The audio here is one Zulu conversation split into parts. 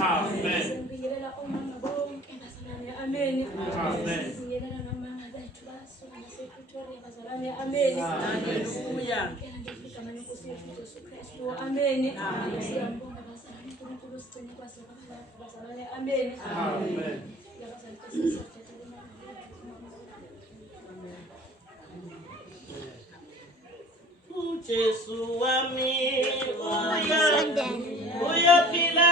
Amen. Sibingelela omama bonke bazalwane. Amen. Amen. Sibingelela nomama bethu basuka nasePretoria bazalwane. Amen. Hallelujah. Ngegama lenkosi yethu Jesu Kristu. Amen. Siyambonga bazalwane. uNkulunkulu usigcine kwaze kwamhlanje bazalwane. Amen. Amen. Yabazalwane sisafethe imali. Jesu wami uyaphila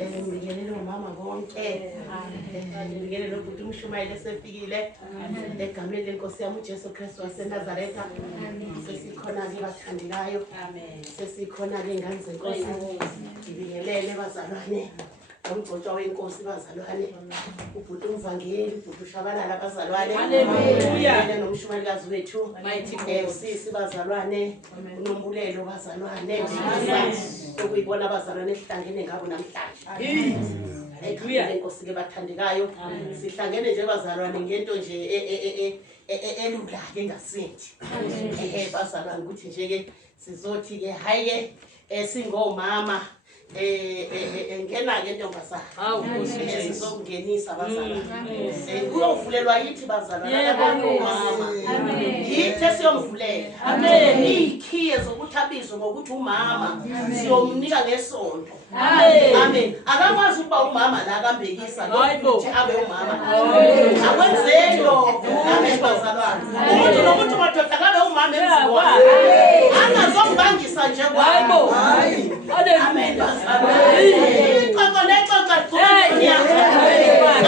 ngibingelele umama bonke ngibingelele ukuthi umshumayeli esefikile egameni lenkosi yami uJesu Kristu waseNazaretha sesikhona ke bathandekayo sesikhona ke ingane zenkosi ngibingelele bazalwane umgcotshwa wenkosi bazalwane ubhuti umvangeli ubhuti ushabalala bazalwane haleluya nomshumayelikazi wethu sisi bazalwane unombulelo bazalwane ukuyibona bazalwane sihlangene ngabo namhlanje haleluya inkosi ke bathandekayo sihlangene nje bazalwane ngento nje elula ke engasinthi bazalwane ukuthi nje ke sizothi ke hayi ke singomama ngena ke ntombazana sizokungenisa bazalwane uyovulelwa yithi bazalwane abomama yithi siyomvulela ikhiye zokuthi abizwe ngokuthi umama siyomnika ngesonto amen akakwazi ukuba umama la akambekisa lo abe umama akwenzeki lokho amen bazalwane umuntu nomuntu madoda akabe umama emzini angazongibangisa nje kwabo amen bazalwane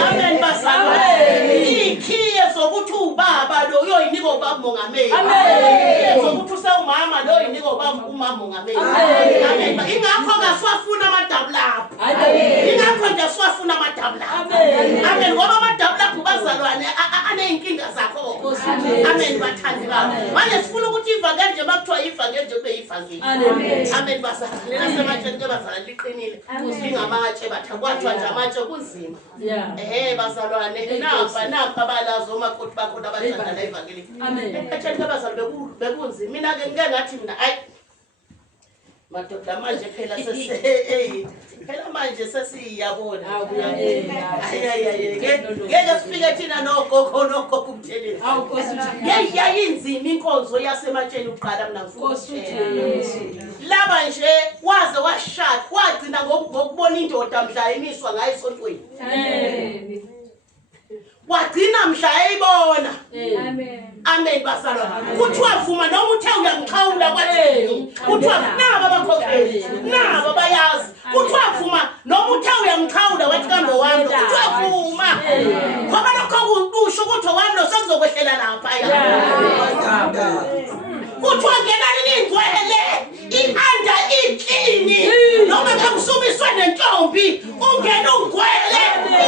amen bazalwane ikhiye zokuthi ubaba lo uyoyinika ubaba mongameli zokuthi usewumama lo uyinika ubaba umama mongameli amen ingakho kaswafuna amadabula ingakho nje swafuna amadabula amen ngoba amadabula kubazalwane aneyinkinga zakho amen bathandekayo manje sifuna ukuthi ivangeli nje bakuthiwa ivangeli nje kube ivangeli amen bazalwane nasematsheni ke bazalwane liqinile ingamatshe bathakwathiwa nje amatshe kunzima bazalwane napha balazo umakoti bakhona abathandana ivangeli amen etsheni ke bazalwane bekunzima mina ke ngeke ngathi mina hayi madoda manje phela phela manje sesiyabona ngeke sifike thina nogogo kubuthelela yayinzima inkonzo yasematsheni uqala mina laba nje waze washaka wagcina ngokubona indoda mhla emiswa ngayo esontweni wagcina mhla eyibona amen basalwa kuthiwa vuma noma uthe uyamxhawula kwathi kuthiwa naba abakhokheli naba bayazi kuthiwa vuma noma uthe uyamxhawula wathi kambe wami kuthiwa vuma ngoba lokho kusho ukuthi wami lo sokuzokwehlela lapha kuthiwa ngenani ingcwele ianda iklini noma ngakusumiswe nentombi ungena ungcwele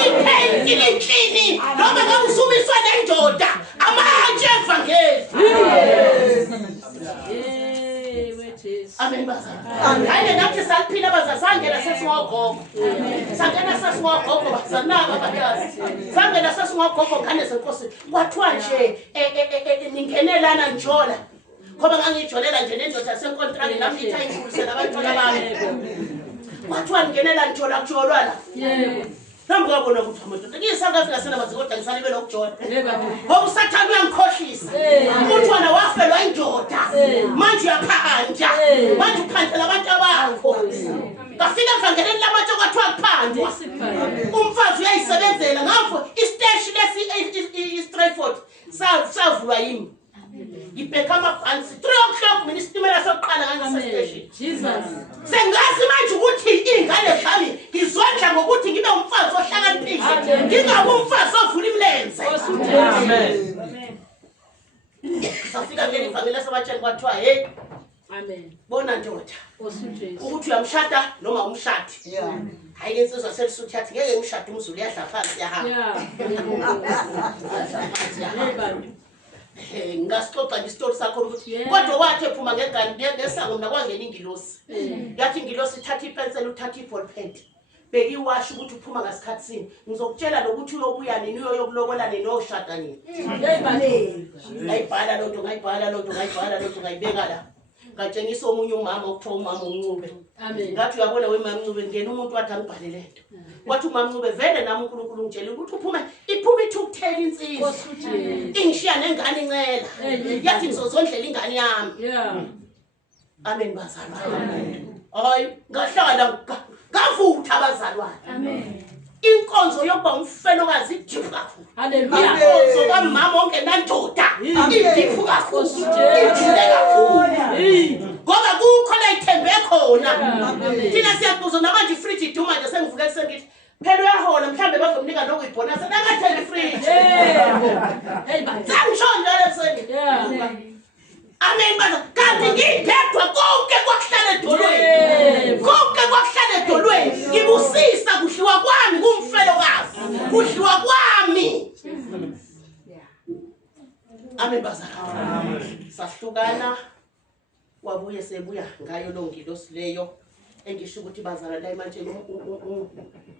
ipheni iklini noma ngakusumiswe nendoda amatshe evangeli amen bazalwane hayi nathi saliphila bazasangena sesingogogo sangena sesingogogo bazanaba bayazi sangena sesingogogo ngane senkosi kwathiwa nje ningenelana njola ngoba ngangijolela nje nendoda yasenkontrakt nami ngithi ayingikhulise nabantwana bami kwathiwa ningenela njola kujolwa la nami ngabona ukuthi amadoda ngisangafika senamazi kodwa ngisalibela ukujola ngoba usathana uyangikhohlisa ukuthi wena wafelwa indoda manje uyaphanja manje uphandela abantu abakho ngafika evangeleni lamatshe kwathiwa kuphandwa umfazi uyayisebenzela ngapho isteshi lesi Stratford savulwa yimi ngibheka amabhansi 3 o'clock mina isitimela sokuqala ngangisestation Jesus sengazi manje ukuthi ingane zami ngizondla ngokuthi ngibe umfazi ohlakaniphile ngingabe umfazi ovula imilenze amen safika ngeli family sabatshela kwathiwa hey amen bona ndoda ukuthi uyamshada noma umshadi hayi insizwa selisuthu yathi ngeke ngishade umzulu yadla phansi yahamba ngasixoxa ngesitory sakho ukuthi kodwa wathi ephuma ngegani ngesango mina kwangena ingilosi yathi ingilosi ithatha ipenseli uthatha iballpen bekiwasha ukuthi uphuma ngasikhathi sini ngizokutshela lokuthi uyobuya nini uyokulobola nini oshada nini ngayibhala lonto ngayibeka la ngatshengisa omunye umama ukuthiwa umama uNcube ngathi uyabona wemama uNcube ngena umuntu wathi angibhalele lento wathi umama uNcube vele nami uNkulunkulu ngitshela ukuthi iphuma ithukuthela insizwa ingishiya nengane incela yathi ngizozondlela ingane yami amen bazalwane hayi ngahlala ngavutha abazalwane amen inkonzo yokuba umfelokazi idiphu kakhulu haleluya inkonzo kamama ongenandoda idiphu kakhulu ijule kakhulu ngoba kukho la ithembe khona thina siyabuza namanje ifridge iduma nje sengivuke kusengithi phela uyahola mhlambe bazomnika lokuyibhona senangathela ifridge hey bathangishonda leseni amen baza kanti ngidedwa konke kwakuhlala edolweni ngibusisa kuhliwa kwami kumfelokazi kuhliwa kwami amen bazalwane sahlukana wabuye sebuya ngayo lo ngilosi leyo engisho ukuthi bazalwane la manje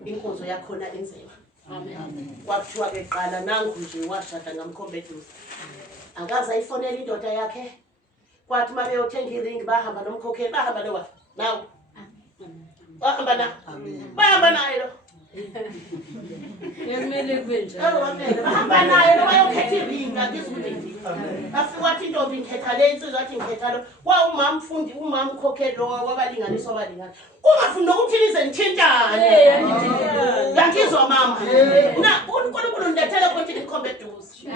inkonzo yakhona enzima amen kwakuthiwa ke qala nangu nje washada ngamkhombe eduze akaza ayifonela indoda yakhe kwathi uma beyothenga iring bahamba nomkhokheli bahamba lewa nawo bahamba naye lo yemele kwenje bahamba naye lo bayokhetha iring akizukuthi afika wathi intombi ngikhetha le insizwa wathi ngikhetha lo wa umama mfundi umama umkhokheli lo wabalinganiswa abalingani kungafuni nokuthi nize nithintane yangizwa mama na uNkulunkulu ndethele konke nikhombe eduze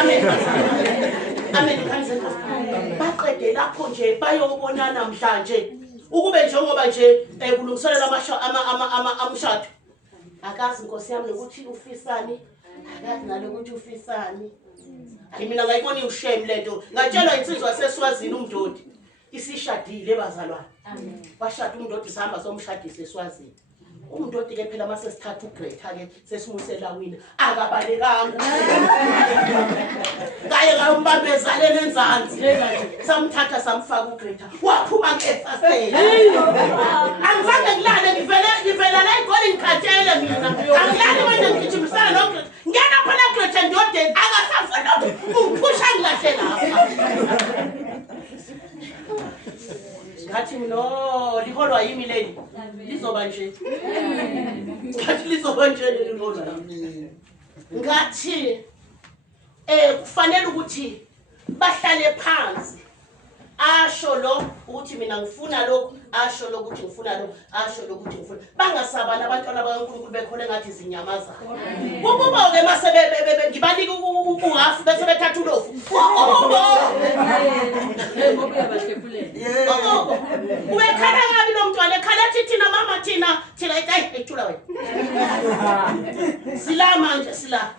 amen amen kanze baqede lapho nje bayobonana namhlanje ukube njengoba nje kulungiselela amshado akazi inkosi yami ukuthi ufisani akazi nalokuthi ufisani hayi mina ngayibona ushame lento ngatshelwa insizwa seswazini umdodi isishadile bazalwane washada umdodi sihamba somshadise eswazini umdodi ke phela mase sithatha ugrade ke sesimuse wina akabalekanga ngaye ngambambezalene enzansi samthatha samfaka ugrade waphuma ngefirst aid angifake ngilale ngivela la igoli ngikhathele mina angilali manje ngijimisana nograde ngena phela grade ndodeni akasafuna ukuphusha ngilahle lapha ngathi ngathi no liholwa yimi leli lizoba nje ngathi lizoba nje leli liholwa ngathi kufanele ukuthi bahlale phansi asho lo ukuthi mina ngifuna lokho asho lo ukuthi ngifuna lo asho lo ukuthi ngifuna bangasabana abantwana bakaNkulunkulu bekhole ngathi izinyamazana ukuba ke mase ngibalika uhafu bese bethatha ulofu ubekhala ngabi lo mntwana ekhala thina mama thina ethula wena sila manje sila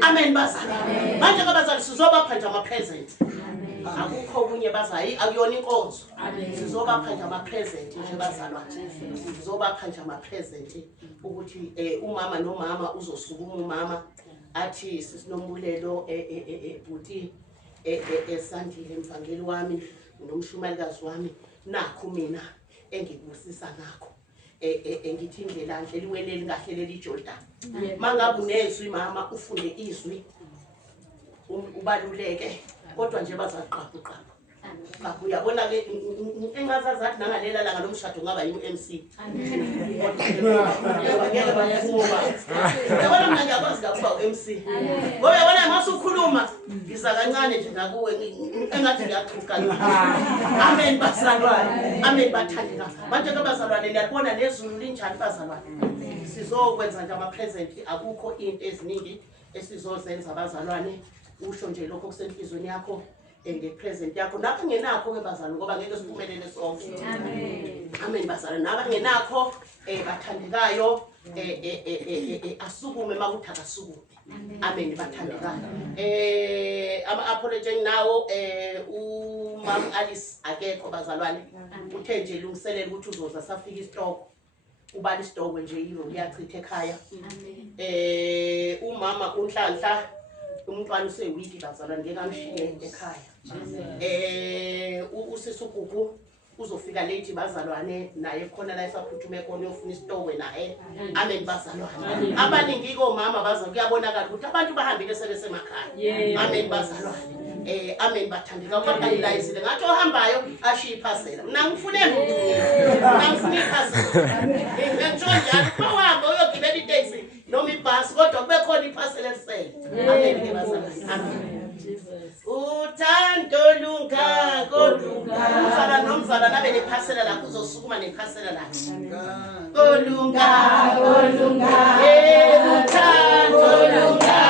amen bazali manje kabazali sizobapha nje ama present akukho kunye bazayi akuyona inkonzo sizobapha nje ama present nje bazalwane sizobapha nje ama present ukuthi umama nomama uzosukuma umama athi sisinombulelo buti esandile mvangeli wami nomshumalikazi wami nakho mina engikubusisa ngakho ngithi indlela nje liwele lingahleleli iJordan mangabe unezwi mama ufunde izwi ubaluleke kodwa nje bazaqhaqa uyabona ke engazazathi nangalela langa lomshado ngaba yiMC ngeke bayavuka yabona mina ngiyakwazi ukuba uMC ngoba yabona masukhuluma ngiza kancane nje ngakuwe engathi ngiyaqhuka amen bazalwane amen bathandeka manje ke bazalwane niyabona nezulu linjani bazalwane sizokwenza nje ama present akukho into eziningi esizozenza abazalwane usho nje lokho kusenhlizweni yakho ngepresent yakho nakho ngenakho ke bazalwane ngoba ngeke siphumelele sonke amen amen bazalwane nabangenakho bathandekayo asukume makuthi akasukume amen bathandekayo ama apology nawo umam Alice akekho bazalwane uthe nje lungiselela ukuthi uzoza safika istock ubali istock nje yilo liyachitha ekhaya umama uNhlanhla umntwana usewiki bazalwane ngeke amshiye ekhaya usisugugu uzofika late bazalwane naye khona la esaphuthume khona uyofuna isitowe naye amen bazalwane abaningi komama baza kuyabonakala ukuthi abantu bahambile sebesemakhaya amen bazalwane amen bathandeka bakayilizile ngathi ohambayo ashiya iphasela mina ngifune ngifuna iphasela ngitsho njalo bawahamba uyogibela itaxi noma ibhasi kodwa kube khona iphasela elisele amen ke bazalwane amen uthando lungako umzala nomzala nabe nephasela la kuzosukuma nephasela la kolungako uthando lungako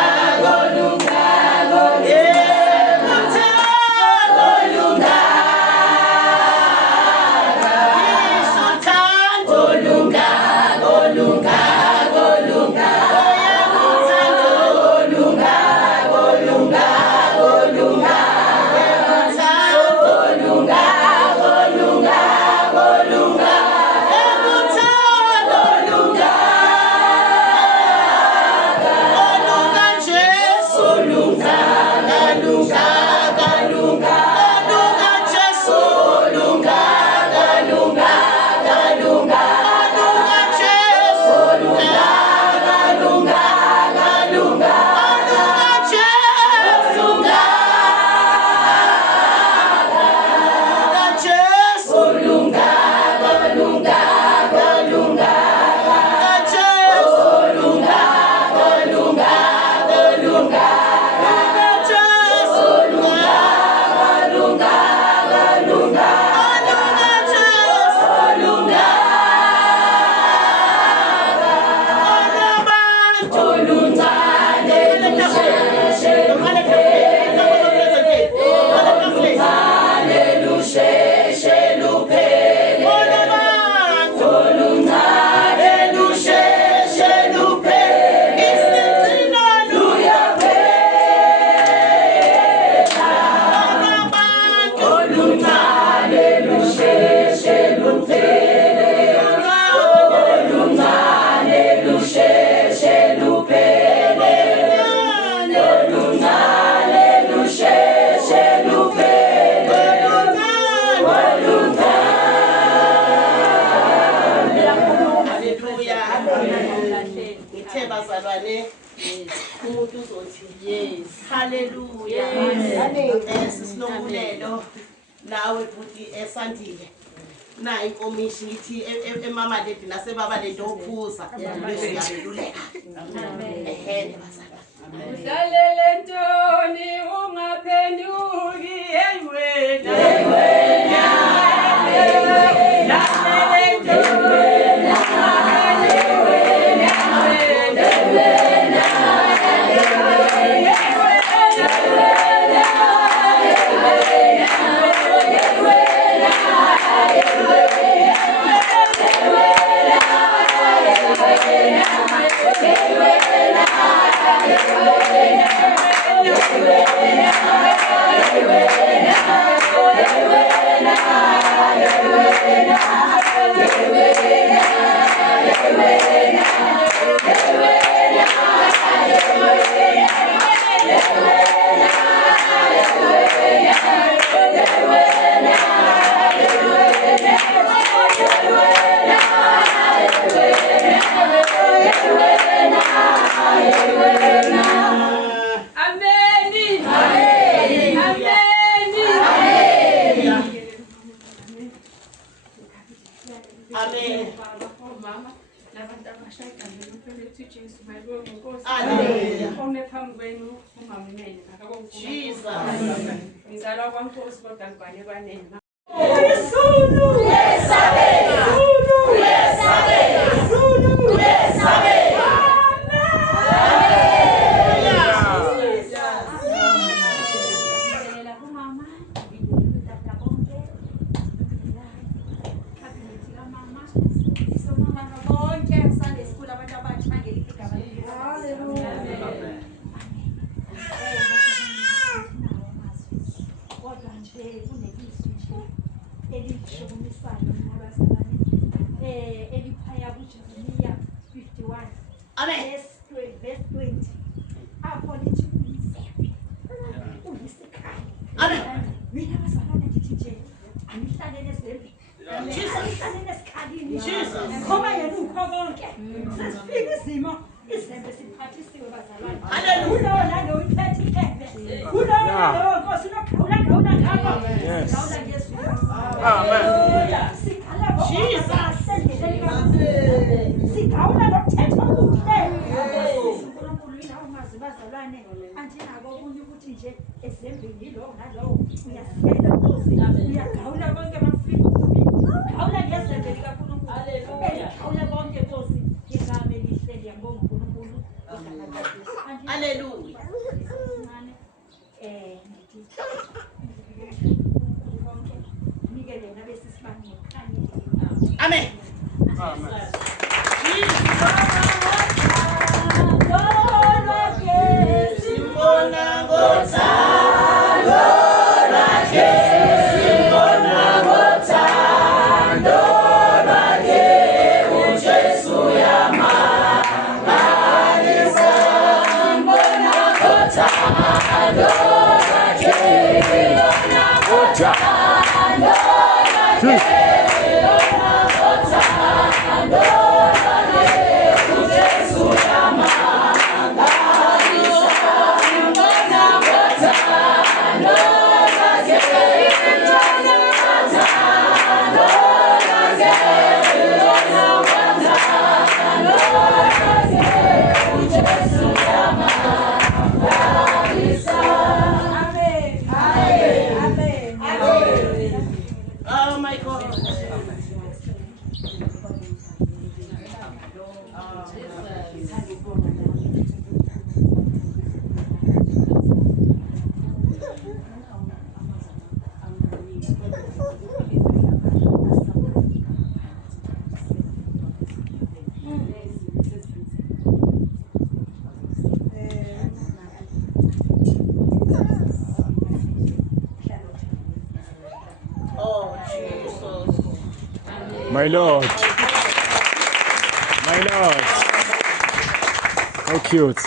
Hallelujah. Sisinombulelo nawe futhi esandile Na inkomishi ngithi emama lady nasebaba lento ophuza bese uyabeluleka. Ehene bazala. Udlalele ntoni ungaphenduki eyiwena. My Lord. My Lord. How cute.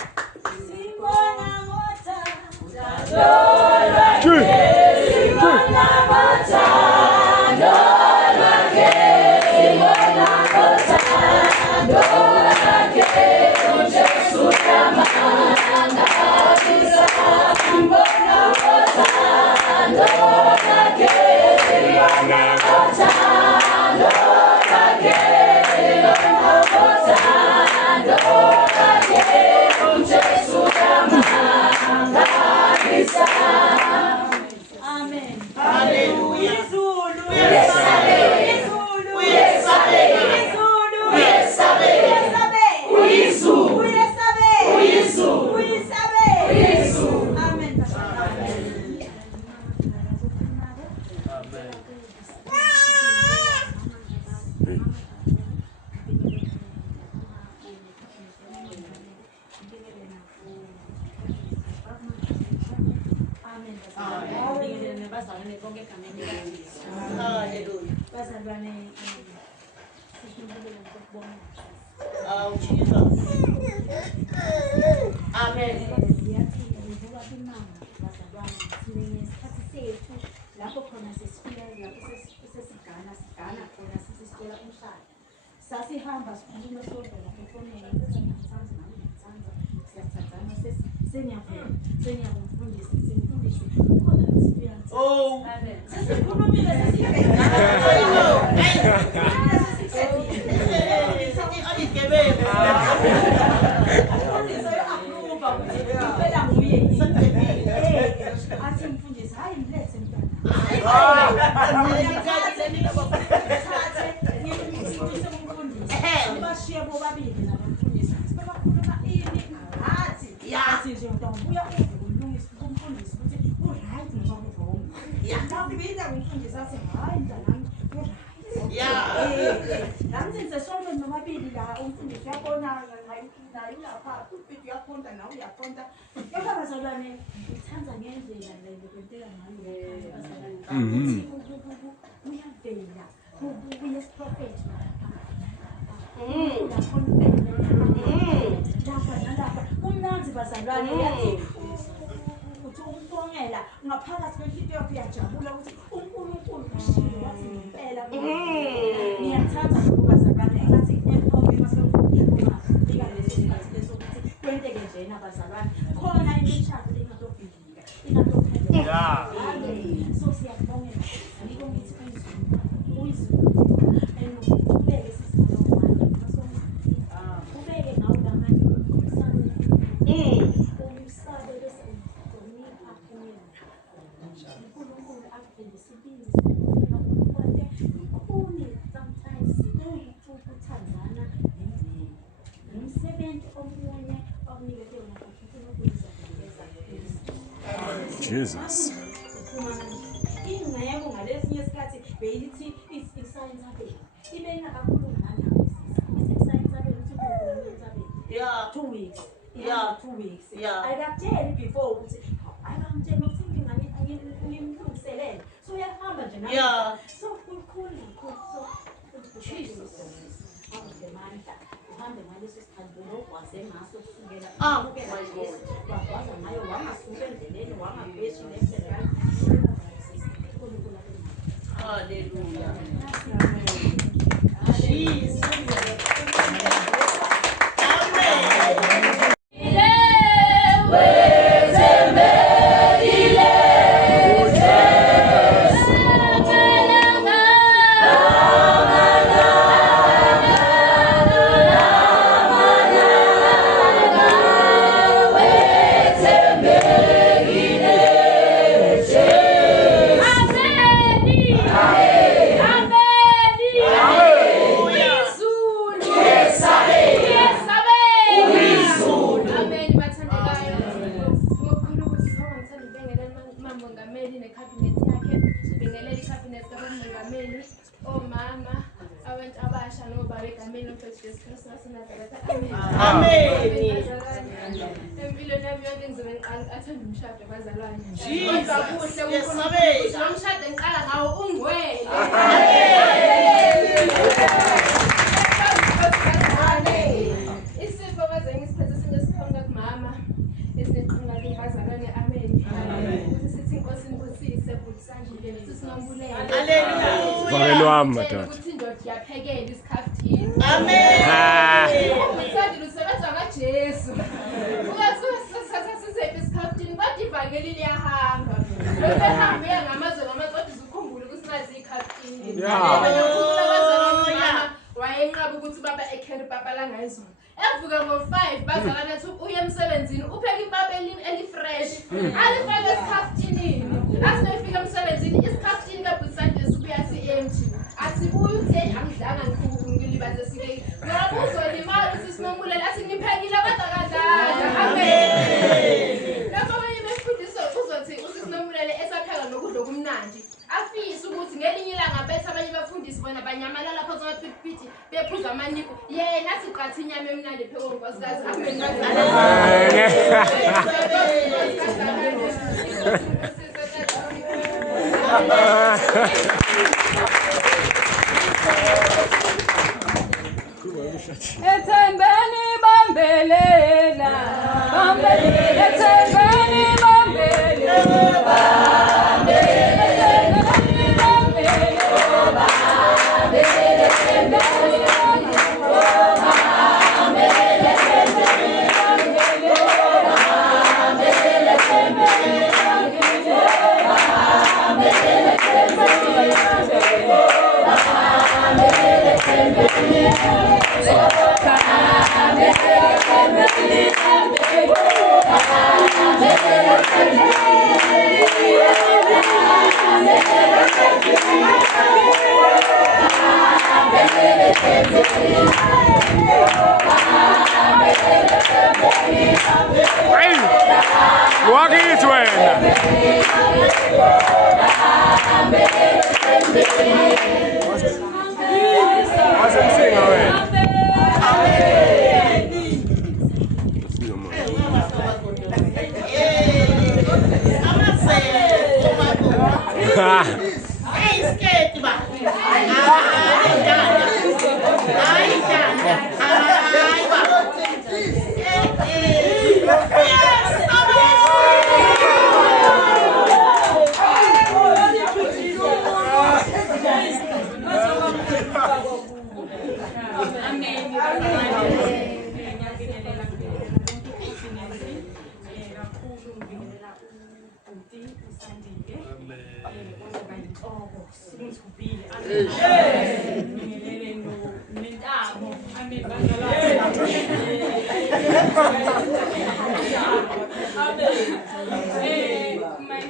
Amen. Hallelujah. Izulu. Uyesabeka. Izulu. Uyesabeka. Izulu. Uyesabeka. Uyizulu. Uyesabeka. Uyizulu. Uyesabeka. Uyizulu. Amen. Hallelujah. Bazalwane Oh, Jesus. Amen. lapho khona sesifika lapho sesigana khona sisicela umhlaba sasihamba sikhuluma sodwa lapho efonini ukuthi ngiyathanza nami ngiyathanza siyathathana seniyakufundisa simfundise khona experience Oh. sesikhulumile athi mfundisi hayi mlethe mntwana bashiye bobabili nabamfundisi babakhuluma ini ngathi yathi nje mntwana ubuya ukulungisa kumfundisi ukuthi uright noma ku-wrong ngabibila kumfundisi athi hayi mntanami uright nami sisesondweni nomabili la umfundisi uyabona nayo lapha upiti uyakhonta nawe uyakhonta kepha bazalwane ngithanza ngendlela leyo kwenteka ngayo uyavela uyesiprofethi lapha nalapha kumnanzi bazalwane yathi ukuthi ukubongela ngaphakathi kwenhliziyo yakho uyajabula ukuthi uNkulunkulu ushilo wathi ngempela ngiyathanda ukubazalwane engathi emphambili masefika leso sikhathi leso ukuthi kwenteke njena bazalwane khona imishado engatobhilika ingatopheleka so siyabongela yiko ngithi uyizulu ubeke sisinomali ubeke ngawo lamanye umsabe bese ugonipha uNkulunkulu akuvele sibili ikhuni sometimes ukuthandana nomsebenzi omunye okunikeze wona uNkulunkulu Jesus. ingcebo ngalesinye isikhathi beyithi isayensi abeli ibena kakhulu nalabo isayensi abeli ukuthi Yeah. 2 weeks Yeah. 2 weeks Yeah. ayakutsheli before ukuthi ayamtshela ukuthi ngimlungiselele so uyahamba nje naye Yeah. so kukhulu so Jesus awuzemandla uhambe ngaleso sikhathi lokwaze ngaso kusukela ukubukela Jesu wakwaza ngayo wangasuka endleleni wangabheshi nendlela Hallelujah. Jesus. ekhela ipapa langayizona. Evuka ngo5 bazalana ethi uye emsebenzini upheka ipapa elifresh. Alifake esikhaftini. Asifika emsebenzini isikhaftini kaBusandile sibuyathi empty. Asibuyi uthi angidlanga ngilibaze sike. Ngoba uzolimala usisinombulela athi ngiphekile kodwa kadala. Amen. Lapho manje befundisa uzothi usisinombulela esapheka nokudla okumnandi. Afisa ukuthi ngelinye ilanga bethu abanye bafundisi bona banyamalala phansi kwaphithi bephuza amaniko yena siqathi inyama emnandi pheko nkosikazi amen ethembeni bambelela ethembeni bambelela Walk into it. What's it sing already?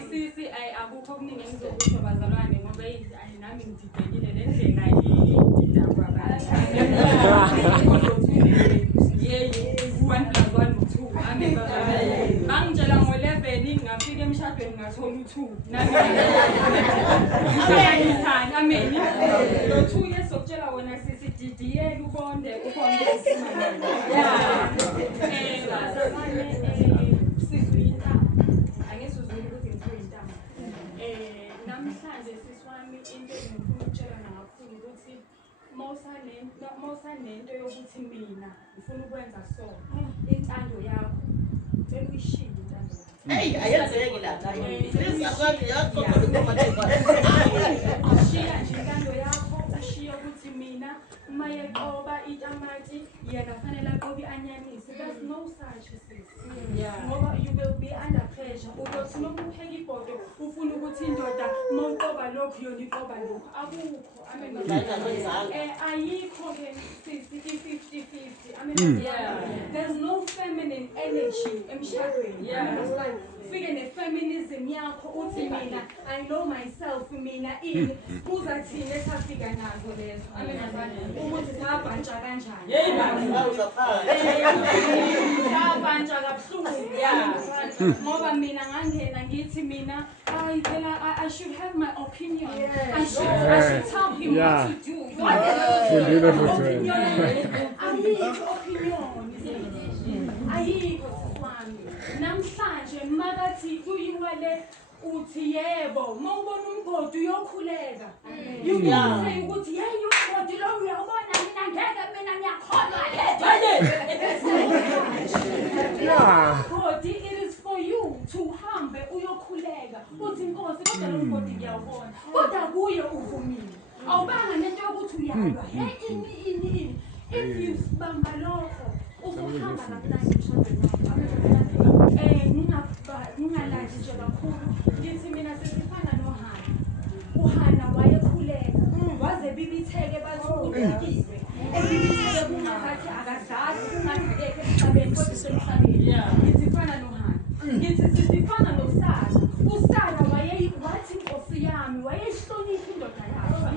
Sisi akukho okuningi engizokusho bazalwane ngoba nami ngididekile nendlela indaba bangitshela ngo-11 ngafika emshadweni ngathola u2 ameni lo 2 years sokutshela wena sisi didiyela ubonde ukhonde namhlanje siswami into engifuna ukutshela kakhulu ukuthi mawusanento yokuthi mina ngifuna ukwenza so intando yakho bekuyishilo intando yakho hey ayenzeki lapha sizakwazi yakho ushiya nje intando yakho ushiya ukuthi mina uma yeqoba itamati yena fanele aqobe ianyanisi there's no such sis ngoba you will be under pressure ukuthi noma upheka ibhodo ufuna ukuthi indoda mawuqoba lokho yona iqoba lokho akukho amen ayikho ke sisi 50-50 amen there's no feminine energy emshadweni ufike nefeminism yakho uthi mina I know myself mina ini uzathini esafika nazo lezo amen ukuthi sabhantsha kanjani sabhantsha kabuhlungu ngoba mina ngangena ngithi mina I should have my opinion I should tell him what to do ayikho sifami namhlanje makathi kuyiwele uthi yebo mawubona umgodi uyokhuleka say ukuthi hey umgodi lo uyabona mina ngeke mina ngiyakholwa it is for you to hambe uyokhuleka uthi inkosi kodwa lo mgodi ngiyawubona kodwa kuye uvumile awubanga nento yokuthi uyalwa hey ini if you bamba lokho uzohamba namhlanje ngingalandi nje kakhulu ngithi mina sesifana noHana uHana wayekhuleka waze bibitheke bathi uDaviwe Ebibithele kungathi akadlali kungathi akekho emhlabeni kodwa usemhlabeni. Ngizifana noHana. Ngithi sifana noSara. USara wathi Nkosi yami wayehlonipha indoda yakhe.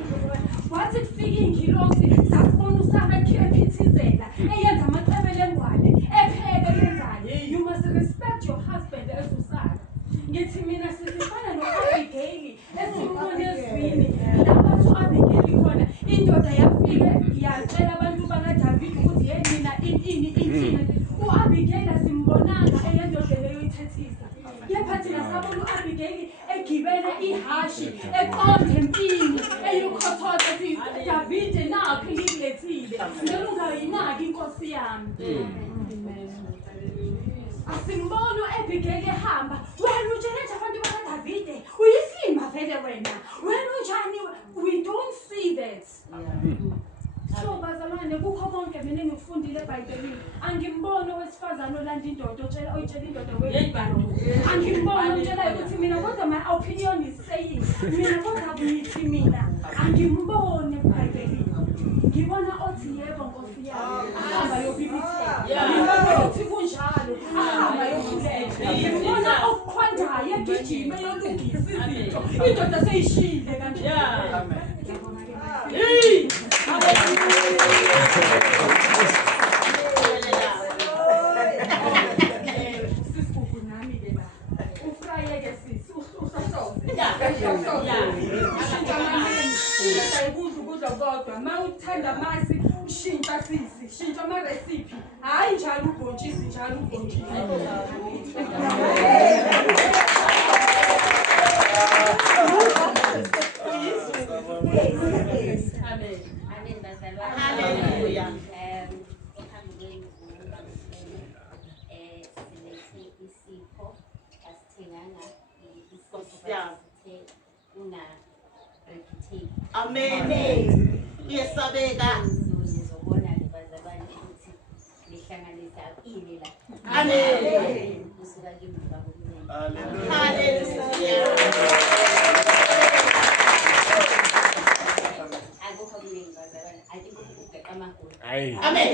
Wathi kufika ingilosi sakubona uSara ephithizela eyenza amaqebele engwane epheke yenzani. You must respect your husband as uSara. Ngithi mina sifana noAbigail esimbone ezwini lapho uAbigail khona indoda yafika yacela abantu bakaDavid ukuthi hey mina ini uAbigail simbonanga eyendoda leyo ithethisa yaphathina sabona uAbigail egibela ihashi eqonde empini eyukhothoza ethi David nakho ngilethile ngeke ungayinaki inkosi yami. Asimbona uAbigail ehamba wena utshele nje abantu bakaDavid uyisima vele wena unjani we don't see that. So bazalwane kukho konke mina ngikufundile eBhayibhelini angimboni owesifazane olanda indoda oyitshela indoda weyibalo angimboni utshela ukuthi mina kodwa my opinion is saying mina kodwa kuyithi mina angimboni eBhayibhelini ngibona othi yebo Nkosi yami ahamba yobibitheka ngibona othi kunjalo ahamba yokuletha ngibona okukhwandayo egijima yolungisa izinto indoda seyishile kanje. Hey sisibuku nami ke la ufrayeke sisi usosoze ukudla kodwa mawuthanda amasi ushintsha sisi shintsha ama recipe hayi njalo ubhontshisi njalo ubhontshisi. Amen. Hallelujah. Amen. Uyesabeka. Ngizobona lebazalwane ukuthi lihlanganisa ini la. Amen. Kusuka kimi babukene. Hallelujah. Akukho kuningi bazalwane. Akukho ukubheka amagoli. Ayi. Amen.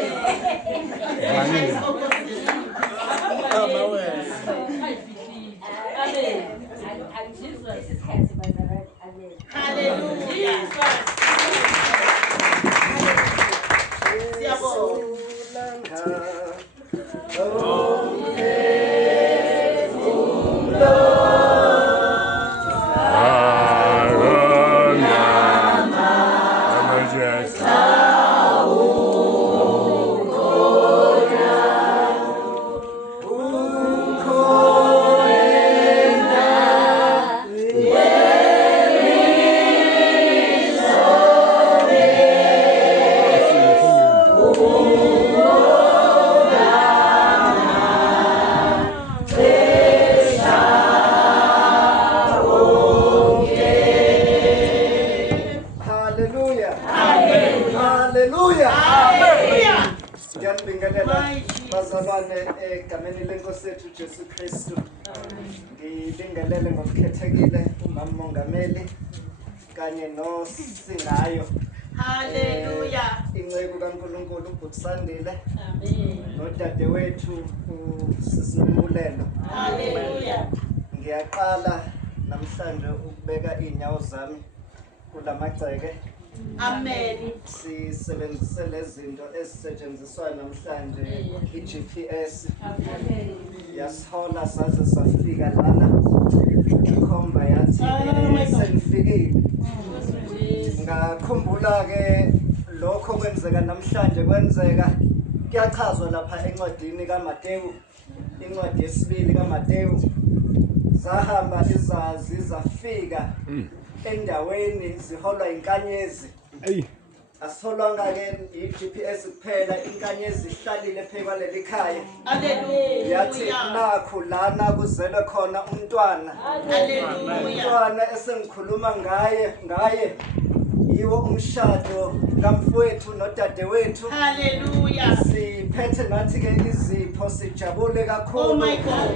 Isikhathi bazalwane. Amen. Hallelujah. Egameni lenkosi yethu Jesu Kristu ngibingelele ngokukhethekile umama mongameli kanye nosingayo. Hallelujah. Inceku kaNkulunkulu uButsandile. Amen. Nodadewethu uSisibulelo. Hallelujah. Ngiyaqala namhlanje ukubeka inyawo zami kulamagceke. Amen. Sisebenzise lezinto ezisetshenziswa namhlanje iGPS. Amen. Yasihola saze safika lana. Ikhomba yathi sengifikile. Ngakhumbula ke lokho kwenzeka namhlanje kwenzeka kuyachazwa lapha encwadini kaMateyu. Incwadi yesibili kaMateyu. Zahamba izazi zafika endaweni ziholwa inkanyezi. Asiholwanga ke iGPS kuphela, inkanyezi ihlalile phela leli khaya. Hallelujah. Yathi nakho lana kuzelwe khona umntwana. Hallelujah. Umntwana esengikhuluma ngaye yiwo umshado kamfowethu nodadewethu. Hallelujah. Siphethe nathi ke izipho sijabule kakhulu. Oh my God.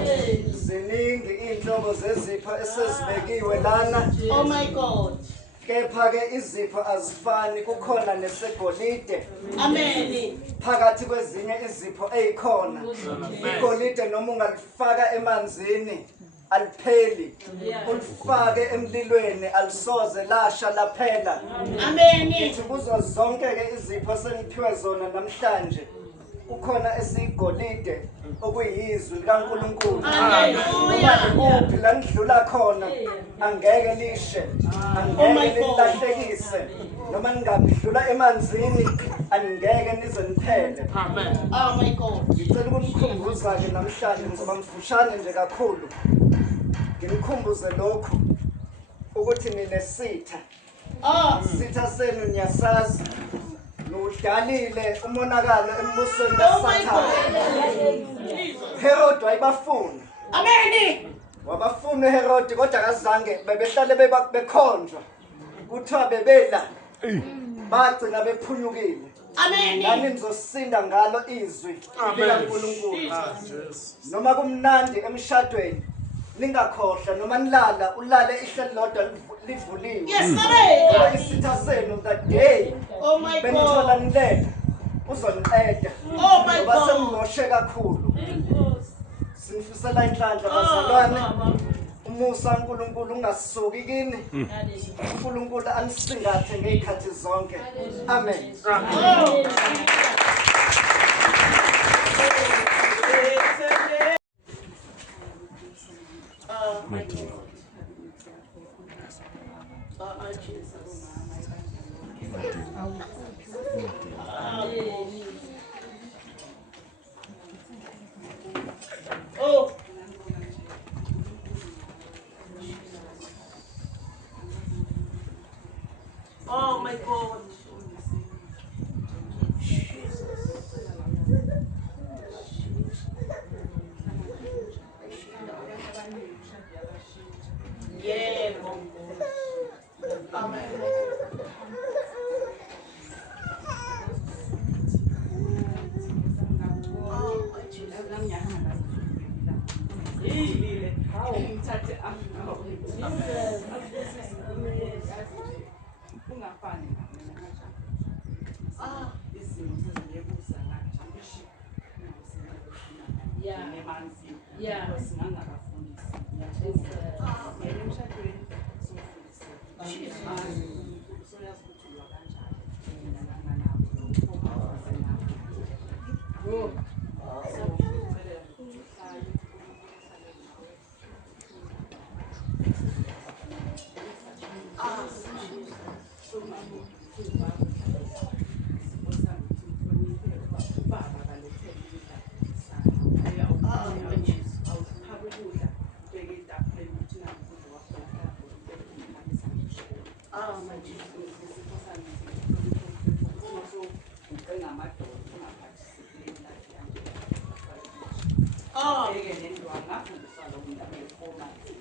Ziningi inhlobo zezipho esezibekiwe lana. Oh my God. kepha ke izipho azifani kukhona nesegolide Amen. phakathi kwezinye izipho ezikhona igolide noma ungalifaka emanzini alipheli ulifake emlilweni alisoze lasha laphela Amen. ithi kuzo zonke ke izipho seniphiwe zona namhlanje ukhona esigolide okuyizwi likaNkulunkulu Hallelujah. kuphi la nidlula khona angeke lishe angeke lilahlekise noma ningabidlula emanzini angeke nize niphele Amen. Oh my God. ngicela ukunikhumbuza ke namhlanje ngizoba mfushane nje kakhulu nginikhumbuze lokhu ukuthi ninesitha sitha senu niyasazi nudalile umonakalo embusweni kaSathane Herod wayibafuna Amen. wabafuna uHerod kodwa akazange bebehlale bekhonjwa kuthiwa bebela bagcina bephunyukile Amen. nani nizosinda ngalo izwi likaNkulunkulu noma kumnandi emshadweni ningakhohlwa noma nilala ulale ihlelo lodwa livuliwe Yes, Amen. isitha senu the day Oh my benithola God. nilela uzoniqeda Oh my ngoba God. semngoshe kakhulu sinifisela inhlanhla bazalwane umusa kaNkulunkulu ungasisuki kini uNkulunkulu anisingathe ngezikhathi zonke amen My God. Jesus. Oh. Oh my God. Yeah. Amen. Oh.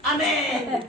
Amen.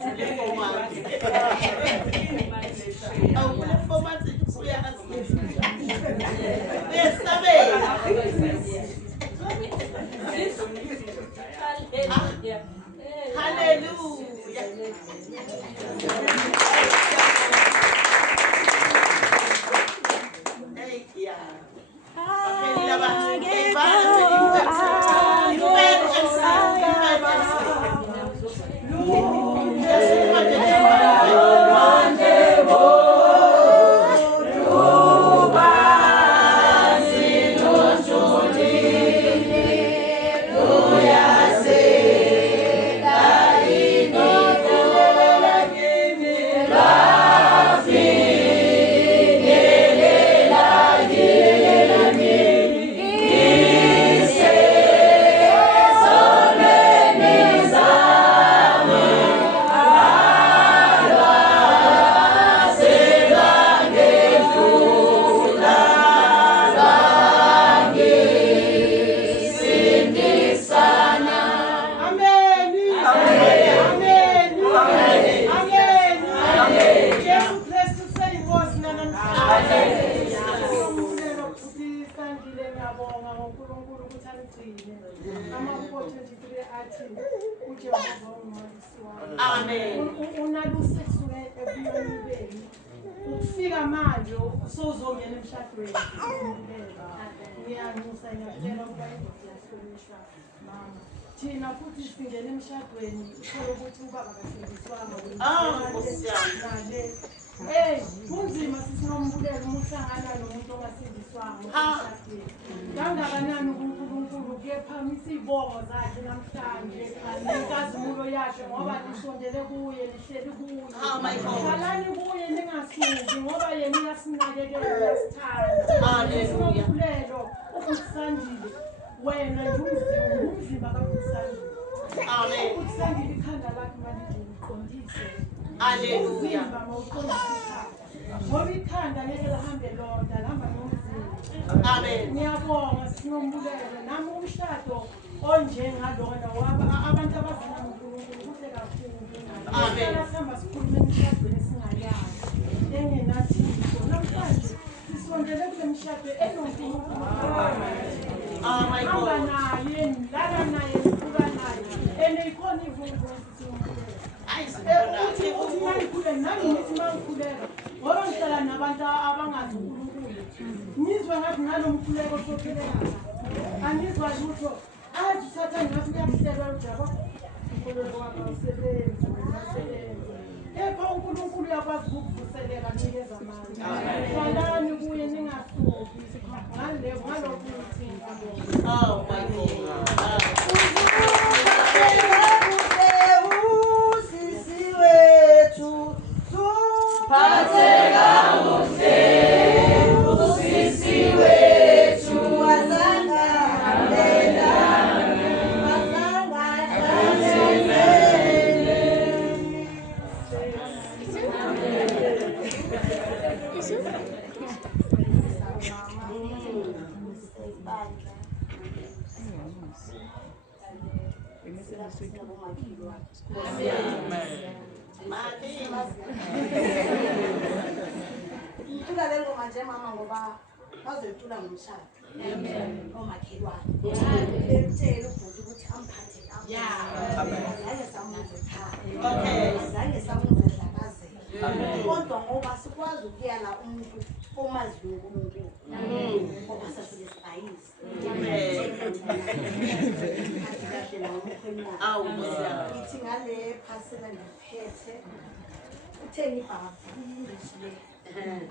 Amen. ukufika manje usozongena emshadweni ngiyanxusa ngiyacela ukuba indoda mama thina futhi singena emshadweni uthola ukuthi ubaba kasindiswanga kunzima sisinombulelo uma uhlangana nomuntu ongasindiswanga emshadweni kangakanani uNkulunkulu kephamisa izibongo zakhe namhlanje nenkazimulo yakhe ngoba nisondele kuye lihleli kuye hlalani kuye ningasuki ngoba yena uyasinakekela uyasithanda sinombulelo ukusandile wena ngumzimba kakusandile ukusandile ikhanda lakhe manje uqondise haleluya ngoba ikhanda ngeke lahambe londa lihamba nomzimba amen ngiyabonga sinombulelo nami umshado onjengalona abantu abazina uNkulunkulu kuhle kakhulu amen sihamba sikhuluma emshadweni esingayazi engenathixo namhlanje sisondele kule mshado enoNkulunkulu my God naye lala naye sibuka naye eneyikhona ivumbu uthi mangikhule nami ngithi mangikhuleka ngoba ngihlala nabantu abangazi uNkulunkulu ngizwe ngathi ngalo mkhuleko sopheleka angizwa lutho athi sathane ngathi kuyakuhlelwa ujaba uNkulunkulu wakasebenzi kepha uNkulunkulu uyakwazi ukukuvuselela nikeza amandla hlalani kuye ningasuki ngalokhu uthinta oh my God Ithula lengoma nje mama ngoba bazoyithula ngomshado. Amen. Omakhelwane. Betshela ubhuti ukuthi amphathe kahle. Azange samuze ekhaya. Okay. Azange samuze edlakazela. Kodwa ngoba sikwazi ukuyala umuntu omaziyo uNkulunkulu. Ngoba sasile sibayisi. Ithi ngale phasela ngiphethe utheni baba indishile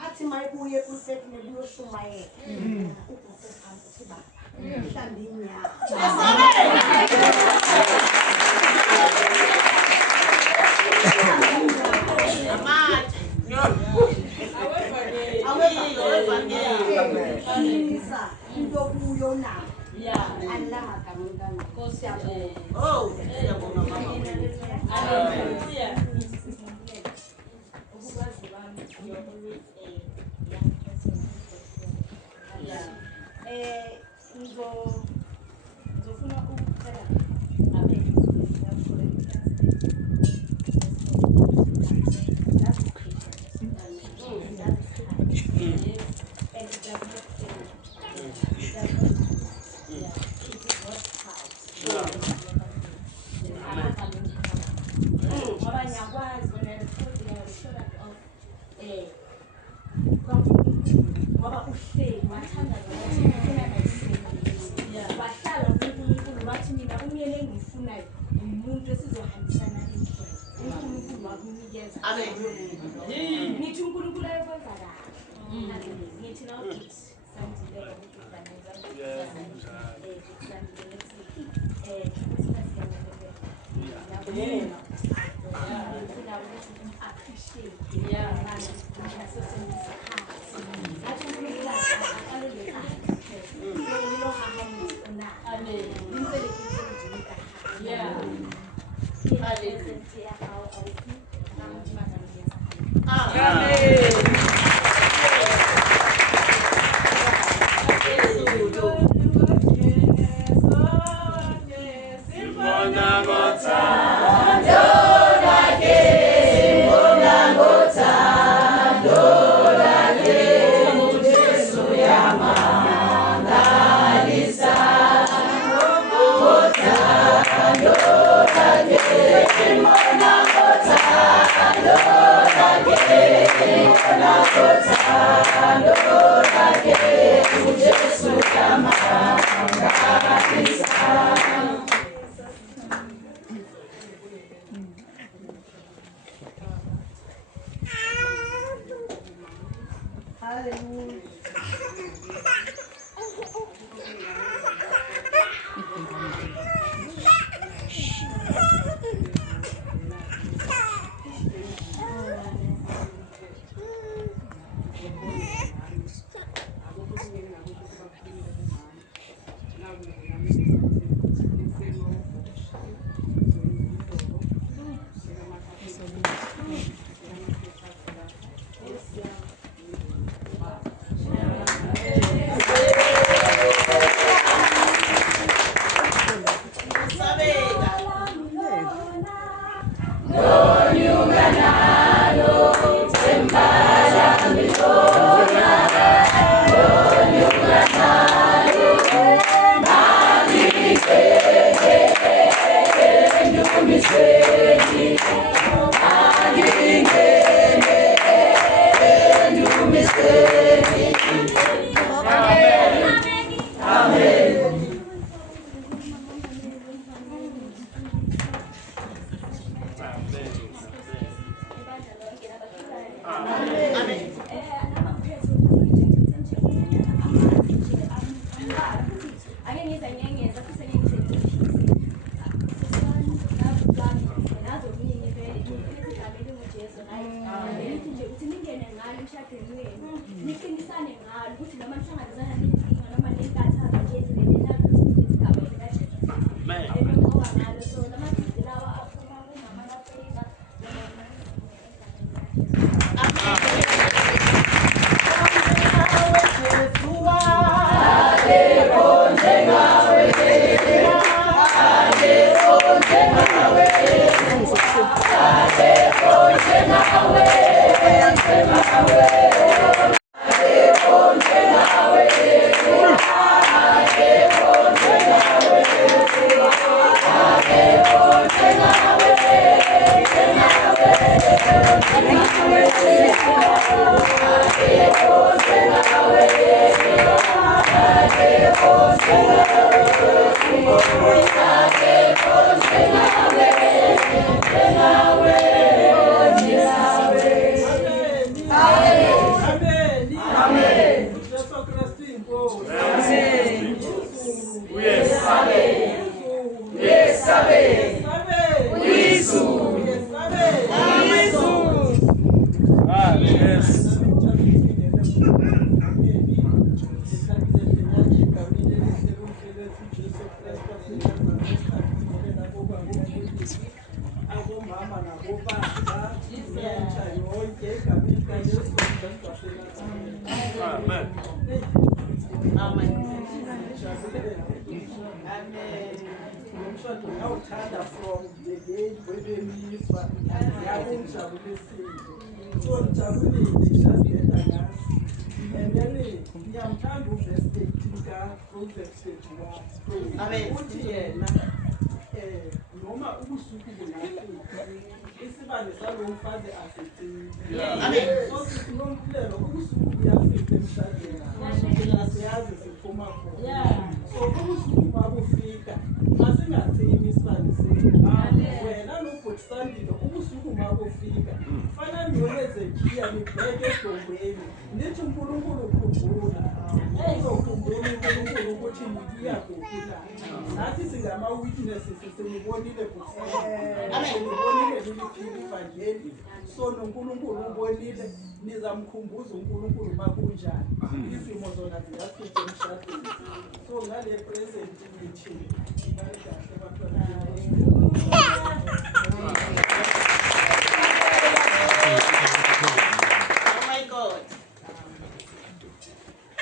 athi mayibuye kusethi nebuyoshumayela ukufuphambi siba mhlambi inyama awevangeli into kuyo na anamagama Nkosi yabonga oh siyabonga mama haleluya ukwazi bami you're always a young person ngizofuna ukucela amen ngoba uhleli wathanda wahlala uNkulunkulu wathi mina umyeni engifunayo umuntu esizohambisana endlela uNkulunkulu wakunikeza amen nithi uNkulunkulu ayekwenza la nithi nawo sandile Simona Mota, Lord, again. Nizamkhumbuza uNkulunkulu makunjani izimo zona ziyafika emshadweni so ngale present ngithi Oh my God.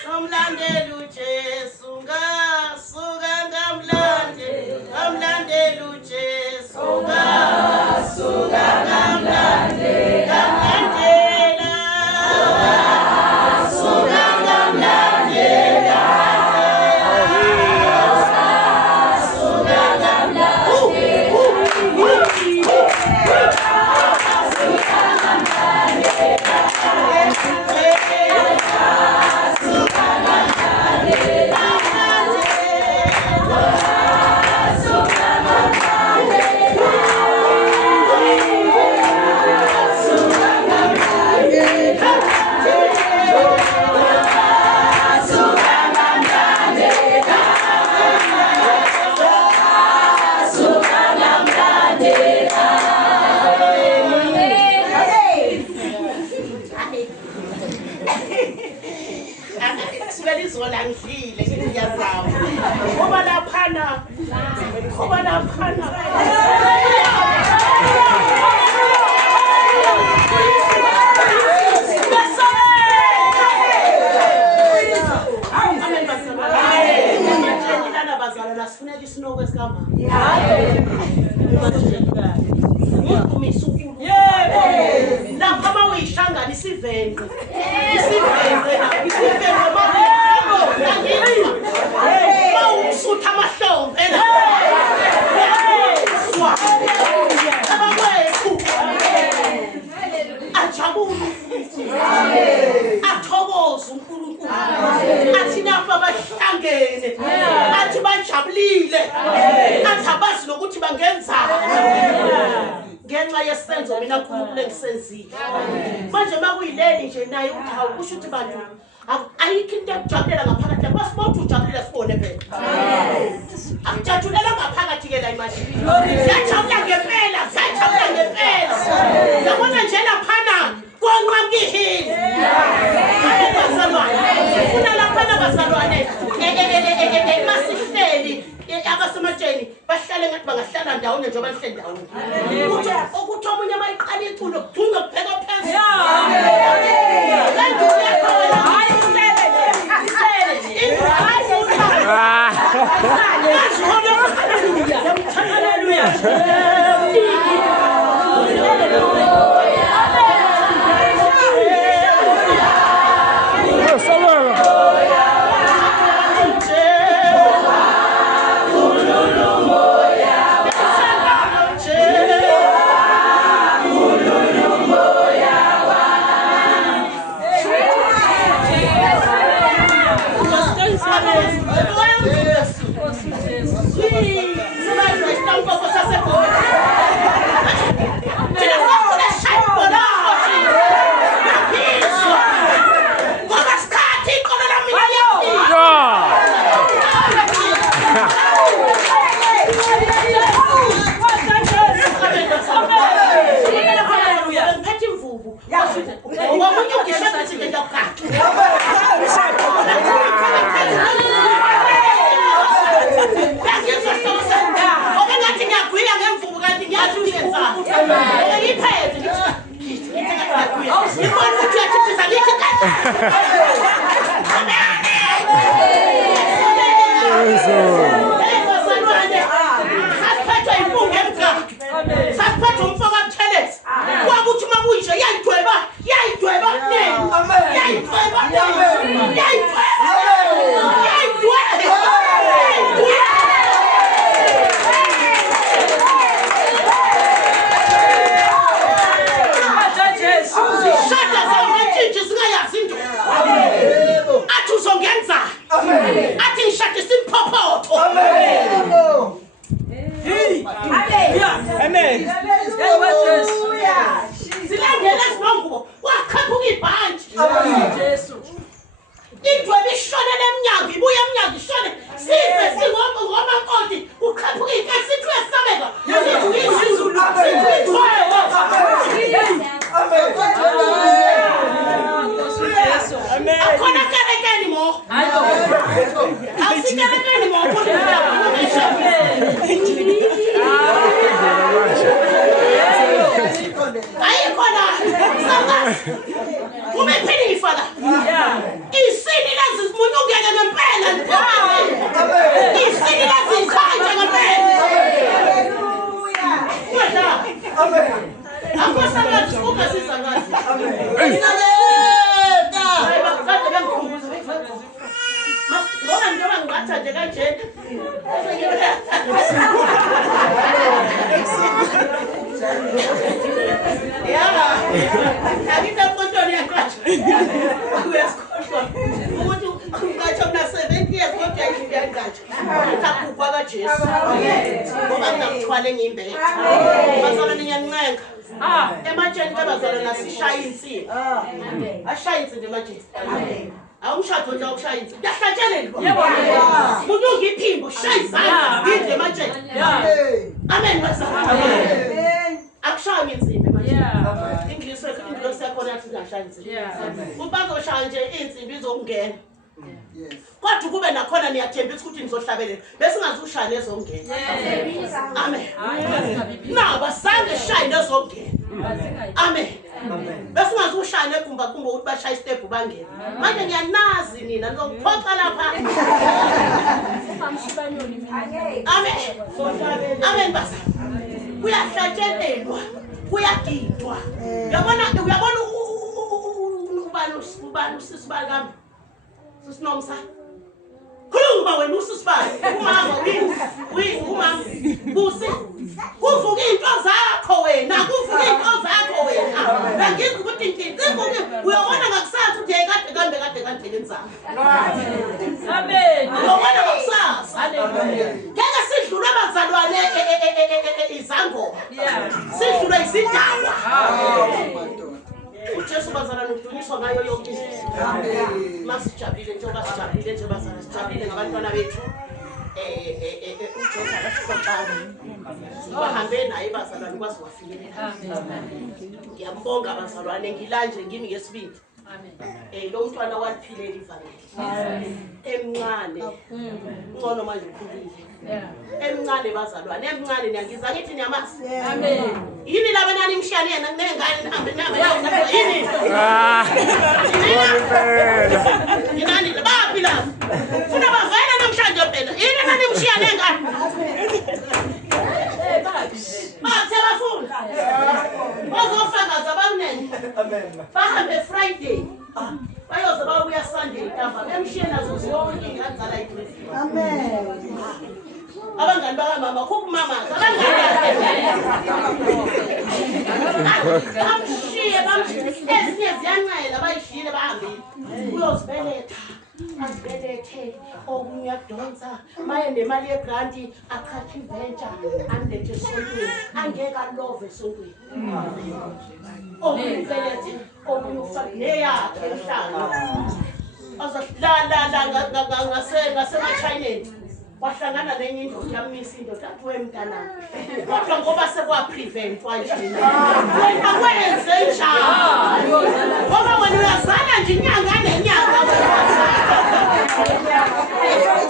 Somlandela uJesu ngasuka ngamlandela uJesu ngasuka ngamlandela izola ngidlile ngithi ngiyazama ngoba laphana bazalwana sifuneka isinoko esikama lapha uma uyihlangana isivenqe uma umsutha amahlombe abakwethu ajabule athokoze uNkulunkulu athi napha bahlangene athi bajabulile athi abazi nokuthi bangenzani ngenxa yesenzo mina uNkulunkulu engisenzile manje makuyileli nje naye ukuthi awukusho ukuthi bantu ayikho into yokujabulela ngaphakathi lapho sibothi ujabulela sibone phela akujabulela ngaphakathi ke la imali siyajabula ngempela yabona nje laphana konqamkihile sifuna laphana bazalwane masihleli abasematsheni bahlale ngathi bangahlala ndawonye njengoba lihleli ndawonye ukuthi omunye amayiqala iculo kuthunga kubheka phezulu Kodwa kube nakhona niyathembisa ukuthi nizohlabelela bese ngazushaya lezongena. Amen. Naba sange shaye lezongena. Amen. Bese ngazushaya negumba kumbe ukuthi bashaya istep bangena. Manje ngiyanazi nina nizophoxa lapha. Amen. Amen basa. Kuyahlatshelelwa, kuyagidwa. Uyabona ubani usisibali kami. Sisinomsa. Khuluma wena usisibali. Umama wini umama. Busi. Kuvuka into zakho wena, kuvuka into zakho wena. Ngizwe ukuthi ngivuke uyabona ngakusasa uthi kade lenzama. Amen. Uyabona ngakusasa. Haleluya. Ngeke sidlule abazalwane izango. Sidlule isidalwa. uJesu bazalwane udunyiswa ngayo yonke izinto. Amen. Masijabulile njengoba sijabulile nje bazalwane sijabulile ngabantwana bethu. uJesu akasixoxanga. Bahambe naye bazalwane kwaze wafinyelela. Amen. Ngiyambonga bazalwane ngilanje ngimi ngesibindi. Amen. Lo mntwana waliphilela ivangeli. Amen. Emncane. Ngcono manje ukhulile. Emncane bazalwane emncane niyangiza ngithi niyamazi. Amen. Yini laba nani mshiyane yena kunengane nihambe nayo yini? Yini bapi la? Funa bavela namhlanje phela. Yini nani mshiyane ngane? Bathe bafunda. Bazofakaza abanene. Amen. Bahambe Friday. Bayoze babuya Sunday ntamba. Bemshiye nazo zonke ingadzala iPhilip. Amen. Abangani baka mama khupha mama abangani bamshiye ziyancela bayishile bahambe uyozibeletha azibelethe okunye akudonsa maye nemali yegranti aqhatsha iventure andethe esontweni angeke alove esontweni okunyebelethe okunye ufake neyakhe emhlanga azadlala ngasemachayineni wahlangana nenye indoda yamisa indoda athi wemntana kodwa ngoba sekwapreventwa nje wena kwenze njalo ngoba wena uyazala nje inyanga nenyanga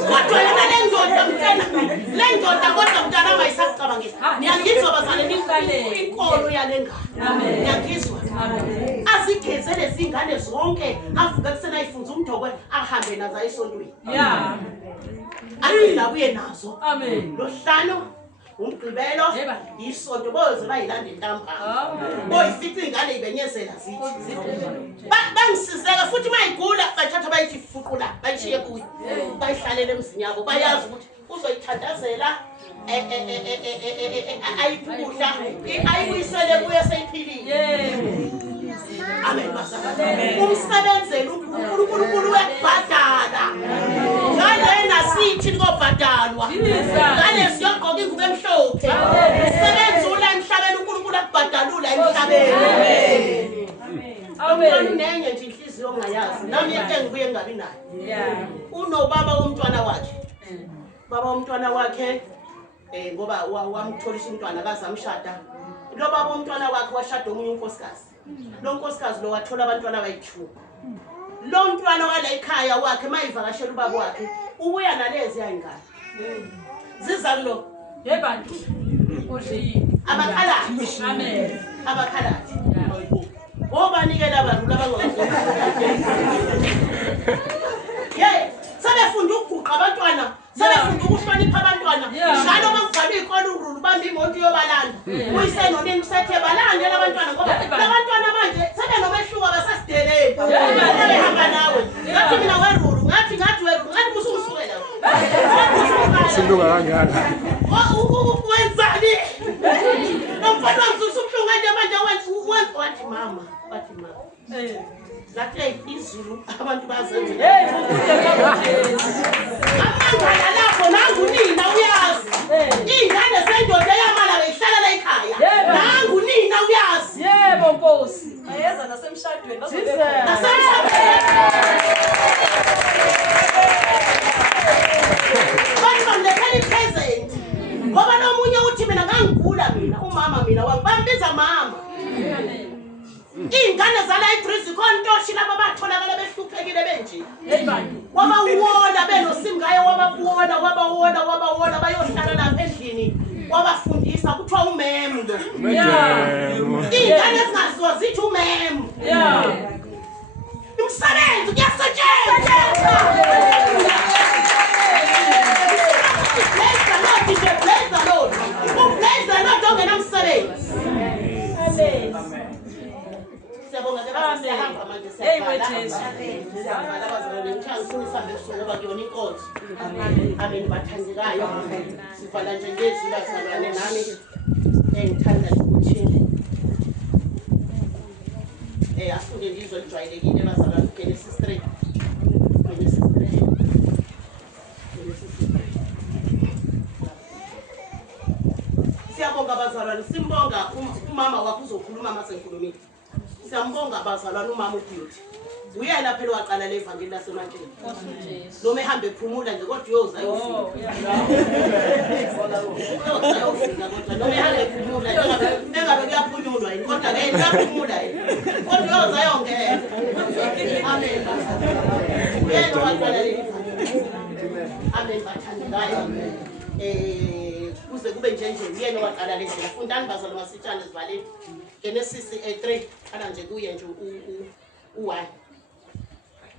kodwa yena le ndoda mntana le ndoda kodwa mntana mayisacabangisa niyangizwa bazalwane inkolo yale ngane niyangizwa azigezele zingane zonke avuka kusena ifunza umdokwe ahambe nazo esontweni Ayila buye nazo. Amen. Lohlano umgqibelo isonto boze bayilanda intambama. Boyifica ingane ibenyezela zithi. Bangisizeka futhi mayigula bathatha bayithi fuqula bayishiye kuyi. Bayihlalele emzini yabo bayazi ukuthi uzoyithandazela ayiphuhla ayibuyisele kuye seyiphilile. Amen basana. Umsebenzela uNkulunkulu webhadala. Ngale nasithi ngobhadalwa. Ngale siyogqoka ingubo emhlophe. Usebenzula emhlabeni uNkulunkulu akubhadalula emhlabeni. Amen. Amen. Nenye nje inhliziyo ongayazi. Nami into engibuye ngabi nayo. Unobaba womntwana wakhe. Baba womntwana wakhe ngoba wamtholisa umntwana akazamshada. Lo baba womntwana wakhe washada omunye unkosikazi. Lo nkosikazi lo wathola abantwana abayi2. Lo mntwana wala ekhaya wakhe mayivakashela ubaba wakhe ubuya nalezi ayingane. Ziza lo yebantu odleyini abakhalathi. Amen. Abakhalathi. Obanikela abantu labangakho. Sebefunda ukuguqa abantwana, sebefunda ukuhlonipha abantwana. Njalo bakubhala ikolulu bamba imoto yobalanda. Uyise nonini usethe balande labantwana ngoba labantwana manje sebenomehluko basasideleni. Behamba nawe. Ngathi mina weruru, ngathi weruru, ngathi kusungisulela. Sinduka kangaka. Wenzani? Nomfana ngizusubhlunga nje manje wathi mama. Lahle izulu abantu bazenze. Amangala lapho nangu nina uyazi. Ingane sendoda yamala beyihlala la ekhaya. Nangu nina uyazi. Yebo Nkosi. Ayeza nasemshadweni nasemshadweni. Kodwa mlethele present. Ngoba nomunye uthi mina ngangigula mina umama mina wangibambiza mama. Iy'ngane zala iGreece Kontoshi laba batholakala behluphekile benje. Wabawona benosimgaye wabawona bayohlala lapha endlini. Wabafundisa kuthiwa umemu lo. Iy'ngane ezingaziwa zithi umemu. Umsebenzi kuyasetshenzwa. Praise the Lord. Praise the Lord ongenamsebenzi. Siyabonga ke baba siyahamba manje siyabhala. Siyabhala bazalwane ngithanda sihambe ebusuku ngoba kuyona inkonzo. Amen bathandekayo. Sivala nje ngezwi bazalwane nami engithanda ukuthi afunde izwi elijwayelekile bazalwane Genesis 3. Genesis 3. Siyabonga bazalwane simbonga umama wakho uzokhuluma masengikhulumile. Siyambonga bazalwane umama uBeauty. Uyena phela waqala le evangeli laseMantsheni. Noma ehambe ephumula nje kodwa uyoza ayofika. Noma ehambe ephumula engabe kuyaphunyulwa yini kodwa ke kuyaphumula yini. Kodwa uyoza ayongena. Amen. Uyena waqala le evangeli. Amen bathandekayo. Kuze kube nje uyena waqala le ndlela. Fundani bazalwane masitshane sivaleni. Genesis 3 kana nje kuye nje u1.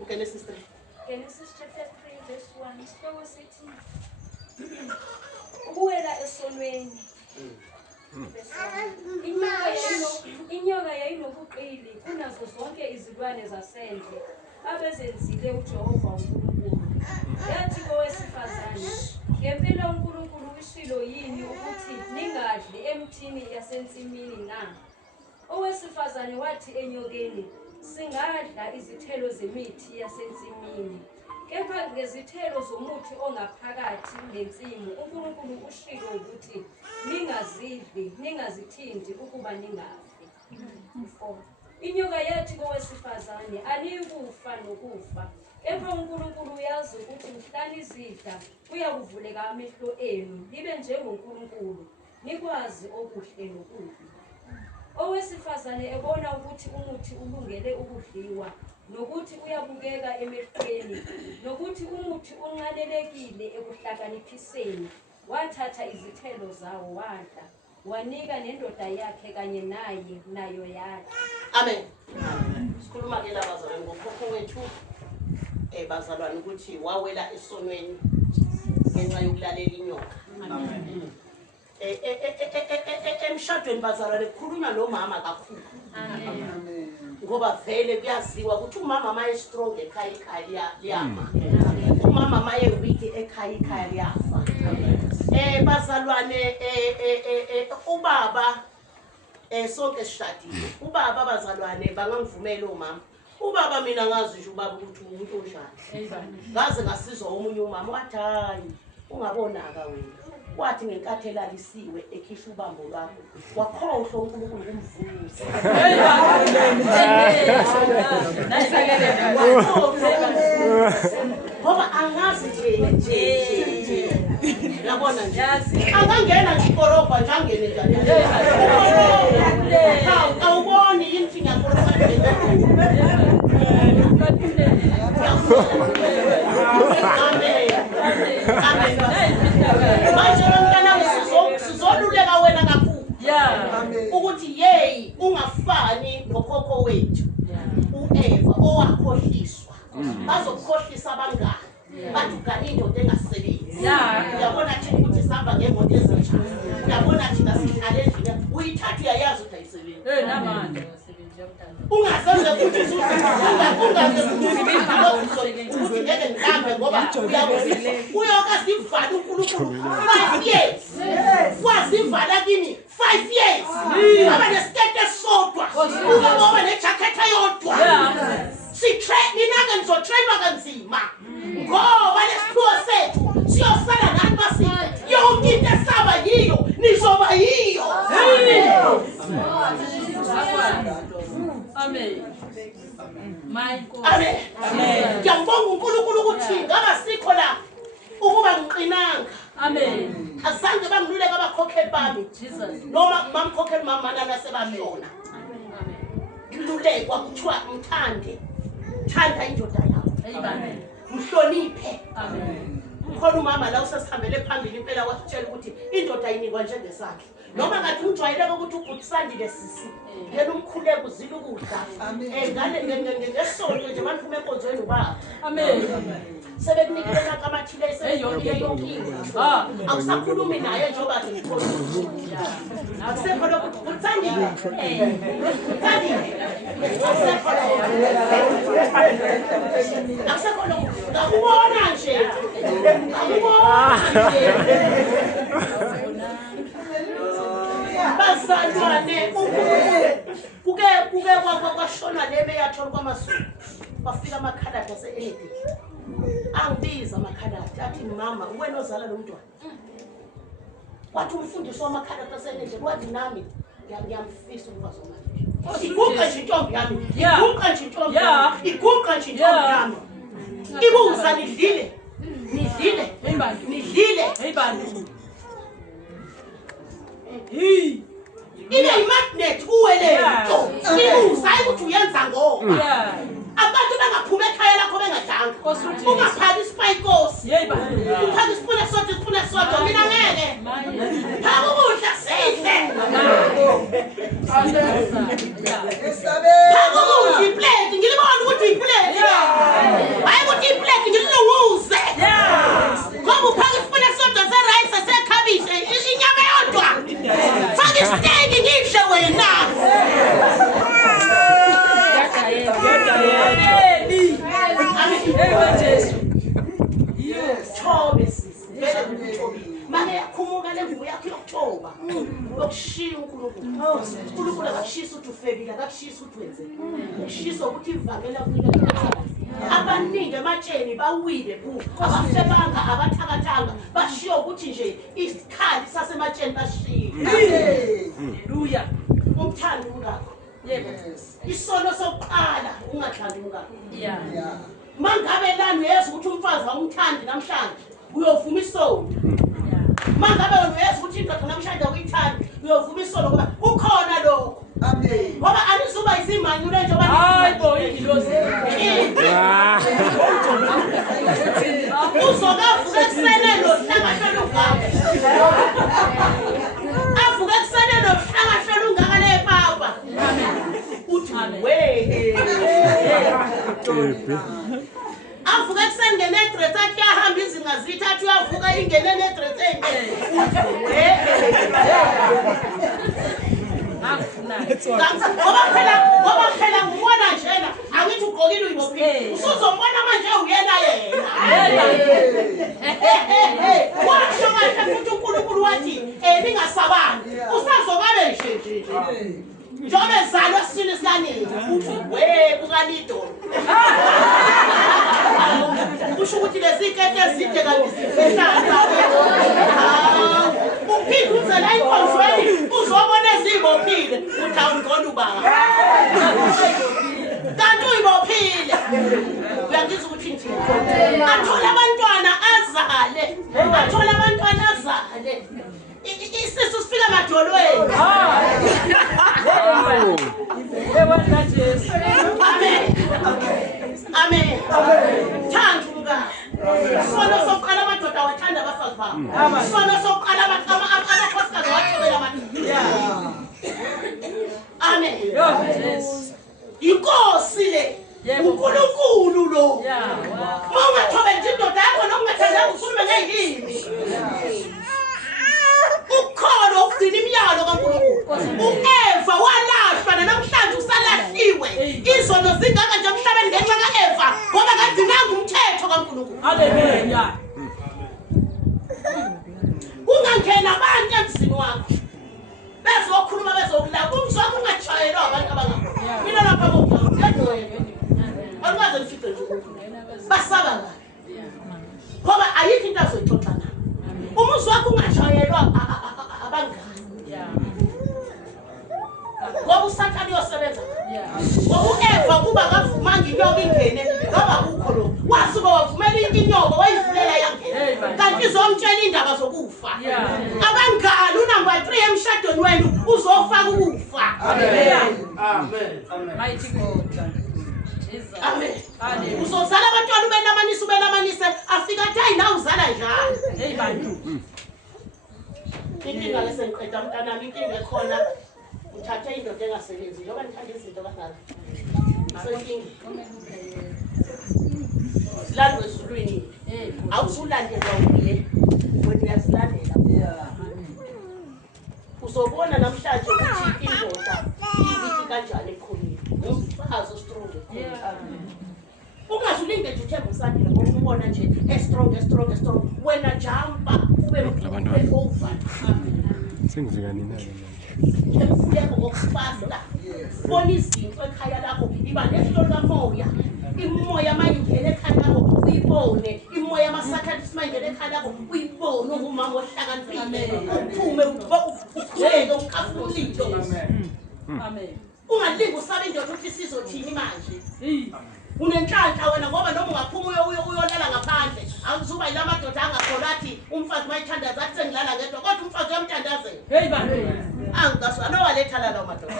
Genesis 3. Genesis chapter 3 verse 1. Isihloko sithi ukuwela esonweni. Inyoka yayinobuqili kunazo zonke izilwane zasendle abezenzile uJehova uNkulunkulu. Yathi kowesifazane, ngempela uNkulunkulu wishilo yini ukuthi ningadli emthini yasensimini na? Owesifazane wathi enyokeni, singadla izithelo zemithi yasensimini, kepha ngezithelo zomuthi ongaphakathi nensimu uNkulunkulu ushilo ukuthi ningazidli, ningazithinti ukuba ningafi. 4. Inyoka yathi kowesifazane, anikufa nokufa, kepha uNkulunkulu uyazi ukuthi mhla nizidla kuyakuvuleka amehlo enu libe njengoNkulunkulu, nikwazi okuhle nokubi. Owesifazane ebona ukuthi umuthi ulungele ukudliwa, nokuthi uyabukeka emehlweni, nokuthi umuthi unqalelekile ekuhlakaniphiseni, wathatha izithelo zawo wadla, wanika nendoda yakhe kanye nayo yadla. Amen. Sikhuluma ke la bazalwane ngokhokho wethu bazalwane ukuthi wawela esonweni ngenxa yokulalela inyoka. Amen. Emshadweni bazalwane kukhulunywa nomama kakhulu. Amen. Ngoba vele kuyaziwa ukuthi umama maye strong ekhaya liyama. Umama maye weak ekhaya liyafa. Bazalwane ubaba sonke sishadile. Ubaba bazalwane bangangivumela umama. Ubaba mina ngazi nje ubaba ukuthi umuntu onjani. Ngaze ngasizwa omunye umama wathi hayi ungabonaka wena. Wathi ngenkathi elalisiwe ekhishwa ubambo lwakho wakhohlwa uNkulunkulu kumvusa. Ngoba angazi nje yabona nje angangena ngikoroba nje angene njani awuboni yini ngiyakoroba amen manje mntana sizoluleka wena kakhulu ukuthi yeyi ungafani nokhokho wethu uEva owakhohliswa bazokhohlisa abangani bathi ugani indoda engasebenzi uyabona thina ukuthi sihamba ngemoto ezintsha uyabona thina sihlale endlini uyithatha uyayazi ukuthi ayisebenzi namanje ungazenze ukuthi ukuthi ngeke ngihambe ngoba uyokasivala uNkulunkulu 5 years wazivala kimi 5 years aba nesikete esodwa ngoba nejacket eyodwa nina-ke nizotrainwa kanzima ngoba lesiphiwo sethu siyosala nani basithi yonke into esaba yiyo nizoba yiyo. Amen. Amen. Ngiyambonga uNkulunkulu ukuthi ngaba sikho la ukuba ngiqinanga. Amen. Azange bangiluleka abakhokheli bami. Jesus. Noma mamkhokheli mama nana sebashona. Amen. uyahlekwa kuthiwa mthande. Thanda indoda yakho. Amen. Mhloniphe. Amen. Khona umama la usasihambele phambili impela wasitshela ukuthi indoda inikwa njengesakhe. Noma ngathi ujwayeleke ukuthi uGutsandile sisi. Yena umkhuleka uzila ukudla. Ngale ngesonto nje abantu phuma enkonzweni kwabo. Amen. Sebekunikela kamathile eseyonke yonke. Akusakhulumi naye njengoba nje ngikholwa. Akusekho lokho Gutsandile. Gutsandile. Akusekho lokho. Ngakubona nje. Bazalwane kuke kwashona lebe yathola kwaMasuku bafika amakhaladi ase-Edith angibiza amakhaladi athi mama wena ozala lo mntwana kwathi umfundisi wamakhaladi ase-Edith kwathi nami ngiyamfisa umfazi wami iguqa nje intombi yami iguqa nje intombi yami iguqa nje intombi yami ibuza nidlile ile imagnet kuwele nto ibuza ukuthi uyenza ngoba abantu bangaphuma ekhaya lakho bengadanga ungaphaki isipayikosi uphaki isipune sodo mina ngeke phaka ukudla sidle phaka ukudla iplate ngilibona ukuthi iplate hayi ukuthi iplate ngililunguze ngoba uphaka isipune sodo se-rice sekhabishe inyama yodwa faka isiteki ngidle wena Chobe sisi vele kuchobi manje yakhumuka lengubo yakho yokuthoba uyokushiya uNkulunkulu akashisa ukuthi ufebile akashisa ukuthi wenzeni ushisa ukuthi ivangela kunika abaningi ematsheni bawile abafebanga abathakathanga bashiya ukuthi nje isikhali sasematsheni bashiye haleluya umthando ngakho yebo isono sokuqala ungathandi ngakho mangabe lana uyeza ukuthi umfazi awumthandi namhlanje uyovuma isono mangabe wena uyeza ukuthi indoda namhlanje uyithanda uyovuma isono ngoba ukhona lokho amen ngoba anizuba izimanyule nje hayibo ingilosi uzokavuka ekuseni nohlangahlela ungaka avuka ekuseni nohlangahlela ungaka lepapa uthi we avuka ekuseni ngenedress athi yahamba izinga zithathu uyavuka ingene nedress ngoba phela ngubona njena angithi ugqokile uyibophile usuzombona manje uyena yena washo kahle futhi uNkulunkulu wathi ningasabani usazokabe nje njengoba ezalwa esiswini sikanini uthi we kukanidolo kusho ukuthi lezikete ezide kanti zifihlala uphinde uze la inkonzweni uzobona ezibophile uthi awungqondo ubaba kanti uyibophile uyangizwa ukuthi nje athola abantwana azale isisu sifika emadolweni amen thanda umkakho sono sokuqala amadoda awathanda abafazi babo sono sokuqala amakhosikazi awathobela amadoda amen inkosi le uNkulunkulu lo ungathobela indoda yakho nokungathandanga ukhulume ngeyini ukhona ukugcina imiyalo kaNkulunkulu uEva walahlwa namhlanje usalahliwe izono zingaka nje emhlabeni ngenxa kaEva ngoba kadinanga umthetho kaNkulunkulu haleluya ungangena abantu emzini wakho bezokhuluma bezokulapha umzwakho ungajwayelwa abantu abangakho mina lapha ngiyadweba alwaze lifice nje basaba ngani ngoba ayikho into azoyixoxa nayo umuzwa wakho ungajwayelwa abangani ngoba usathane uyosebenza ngoba uEva kuba kavumanga inyoka ingene ngoba kukho lo wasuka wavumela inyoka wayivulela yangena kanti izomtshela indaba zokufa. Abangani unumber 3 emshadweni wenu uzofaka ukufa. Amen. Mighty God. Jesus. Amen. Uzozala abantwana ubelamanise afika athi hayi na uzala njalo. Hey bantu. Inkinga lesengiqeda mntanami inkinga ekhona uthathe indoda engasebenzi ngoba ngithanda izinto kangaka. Isenkingi. Silando esulwini. Awusulandelwa uye wena uyasilandela. Uzobona namhlanje ukuthi indoda iyithi kanjani ekhoneni. Umfazi strong. Ungazulinde nje uthemba usandile ngoba ubona nje strong wena jumpa ube over. Sengizika nina Yebo ngokufasta. Bona izinto ekhaya lakho iba nehlolo kamoya. Imoya mayingena ekhaya lakho uyibone. Imoya masakhathi mayingena ekhaya lakho uyibone ungumama ohlakaniphile. Uphume ukhuleke ukhafulile. Amen. Ungalingi usabe indoda ukuthi sizothini manje. Unenhlanhla wena ngoba noma ungaphuma uyolala ngaphandle akuzuba yila madoda angakholwa athi umfazi mayithandaza athi sengilala ngedwa kodwa umfazi uyamthandazela. Hey bantu. Angasho anowaletha la lawo madoda.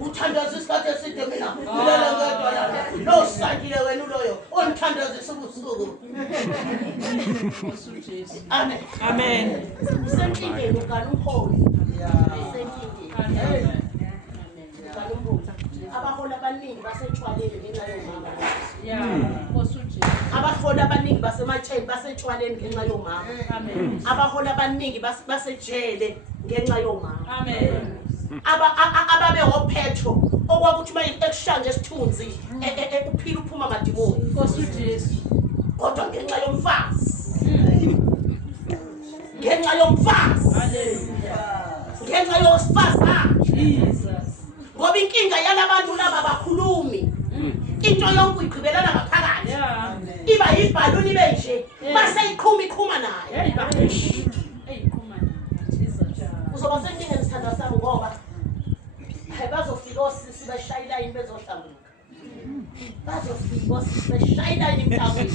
Uthandaza isikhathi eside mina ngilala ngedwa la. Lo sandile wena uloyo onithandazisa ubusuku. Amen. Amen. Usenkingeni ukanumholi. Usenkingeni. Ukanumbuza. Abahola abaningi basetshwaleni ngenxa yomama. Abahola abaningi basemacheni basetshwaleni ngenxa yomama. Amen. Abahola abaningi basejele ngenxa yomama. Amen. Ababe opetro okwakuthi maye ekushanje esithunzi uphila uphuma madimoni. Kodwa ngenxa yomfazi. Ngenxa yomfazi. Hallelujah. Ngenxa yosifazana. Jesus. Ngoba inkinga yalabantu laba bakhulumi. Into yonke uyigqibelana ngaphakathi. Iba yibhaluni benje base iqhuma naye. Hey bantu. Hey come on. Jesus. Uzoba senkingeni sithanda sami ngoba bazofika osisi beshayila ini bezohlambuka. Bazofika osisi beshayila ini mhlawumbe.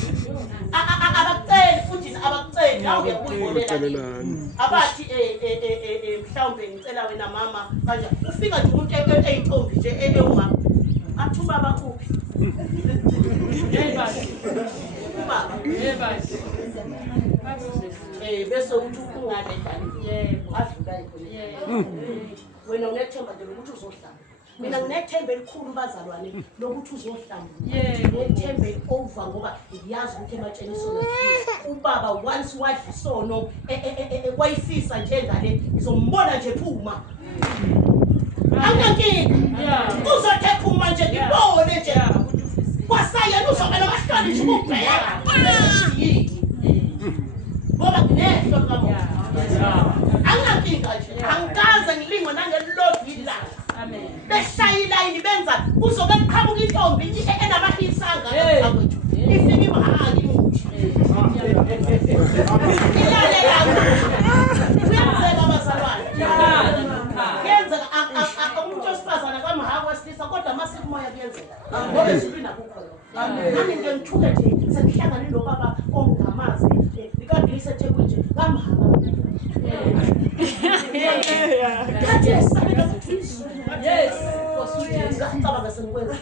Abakuceli futhi abakuceli nawe uyakuyibolela. Abathi mhlawumbe ngicela wena mama kanje ufika nje umuntu eyintombi nje ewuma athuba bakuphi. Hey bantu. Ubaba. Hey bantu. Bese uthi ungane njani. Yebo. Adlula ikhona. Wena unethemba nje ukuthi uzohlamba. Mina nginethemba elikhulu bazalwane lokuthi uzohlamba. Ngethemba over ngoba ngiyazi ukuthi ematshenisweni ubaba once wadla isono kwayifisa njengale izombona nje phuma. Angankinga. Uzothe phuma nje ngibone nje. Kwasayena uzobela bahlali nje ukubheka. Ngoba nginehlo kamoya. Angankinga nje. Angikaze ngilingwe nangelodi la. Amen. Beshayila ini benza uzobe qhamuka intombi enamahisanga lapha. Ifika imahali imuthi. Ilalela. Kuyenzeka abazalwane. Kuyenzeka umuntu osifazana kamahako wesilisa kodwa masiku moya kuyenzeka. Ngoba isipina kukho. Nami ngiyithuke nje sengihlangane nobaba ongamazi. Ikade iseThekwini nje kamahako. Yes. Ngicabanga sengikwenza.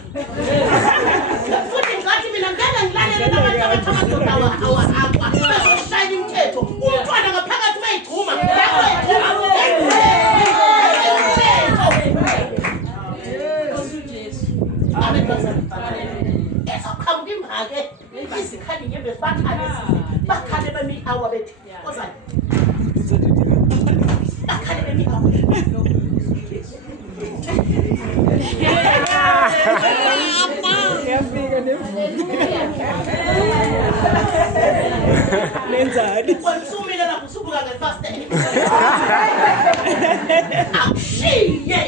Futhi ngathi mina ngeke ngilalele nabantu abathakadoda awahamba. Bazoshaya imithetho. Umntwana ngaphakathi mayigcuma. Ezoqhamuka imhake izikhali nyembe bakhale bemi awa bethi. Ozani? Bakhale bemi awa. Lenzani? Konsumile la kusubuka ngefast day. Awushiye.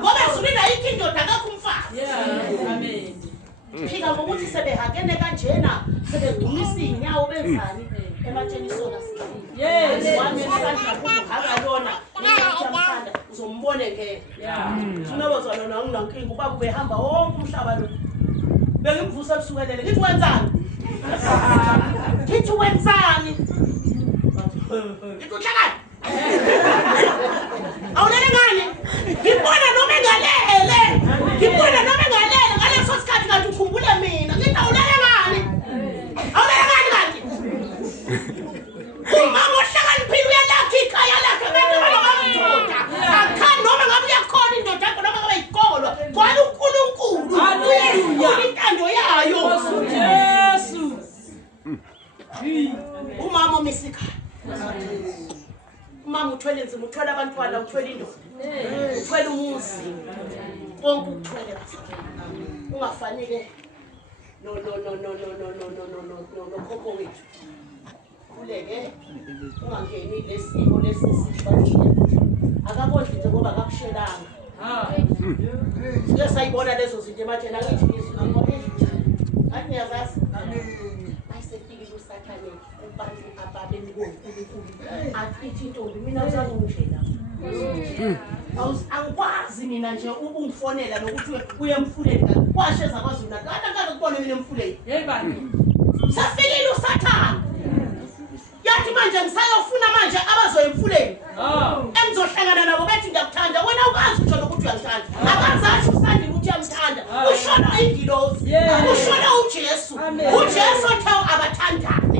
Ngoba usulina ikindoda kakumfazi. Amen. Phika ngokuthi sebehakene kanjena sebedumisa inyawo benzani ematshenisweni asithini. Yes. Wami esandla kuhamba lona ngiyamthanda uzombone ngeke. Unabazalwana anginankinga ubaba ubehamba wonke umhlaba lo. bengimvusa ebusukelele ngithi wenzani ngithi wenzani ngithi uhlakani awulele ngani ngibona noma engalele ngaleso sikhathi kanti ukhumbule mina ngithi awulele ngani kanti umama ohlakaniphile uyalakha ikhaya lakhe abantu abangamthoda akhani noma ngabe uyakhona indoda yakho noma ngabe ikolwa kwala uNkulunkulu haleluya intando yayo Yesu umama omisikhaya umama uthwele nzima uthwele abantwana uthwele indoda uthwele umuzi konke ukuthwele ungafanike no khokho wethu kuleke ungangeni lesimo lesisishwashile akabondli nje ngoba akakushelanga sayibona lezo zinto ematheni akithi athi niyazazi ayisefikile usathane ubantu ababeni konkulunkulu athi intombi mina uzangishela angikwazi mina nje ukungifonela nokuthi uye emfuleni kwasheza kwaZulu Natal kanti kubone mina emfuleni yebani safikile usathane yathi manje ngisayofuna manje abazoya emfuleni engizohlangana nabo bethi ngiyakuthanda wena ukazi utsho ukuthi uyangithanda akazathi usandi ukuthi uyamthanda ushona ingilosi ushona uJesu othe abathandane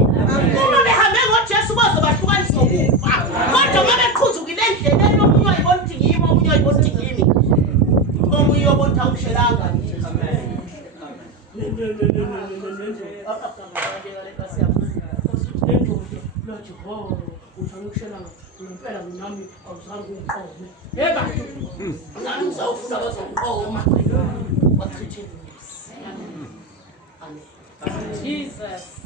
uma behambe ngoJesu bazobahlukanisa ngokufa kodwa uma beqhuzukile endleleni omunye uyibona ukuthi ngiyimo omunye uyibona ukuthi ngiyimi omunye uyobona ukuthi awushelanga Jehova uthangishela ngempela nami awuzange ungiqome yeba nami ngizawufuna bazongiqoma wachithela amen Jesus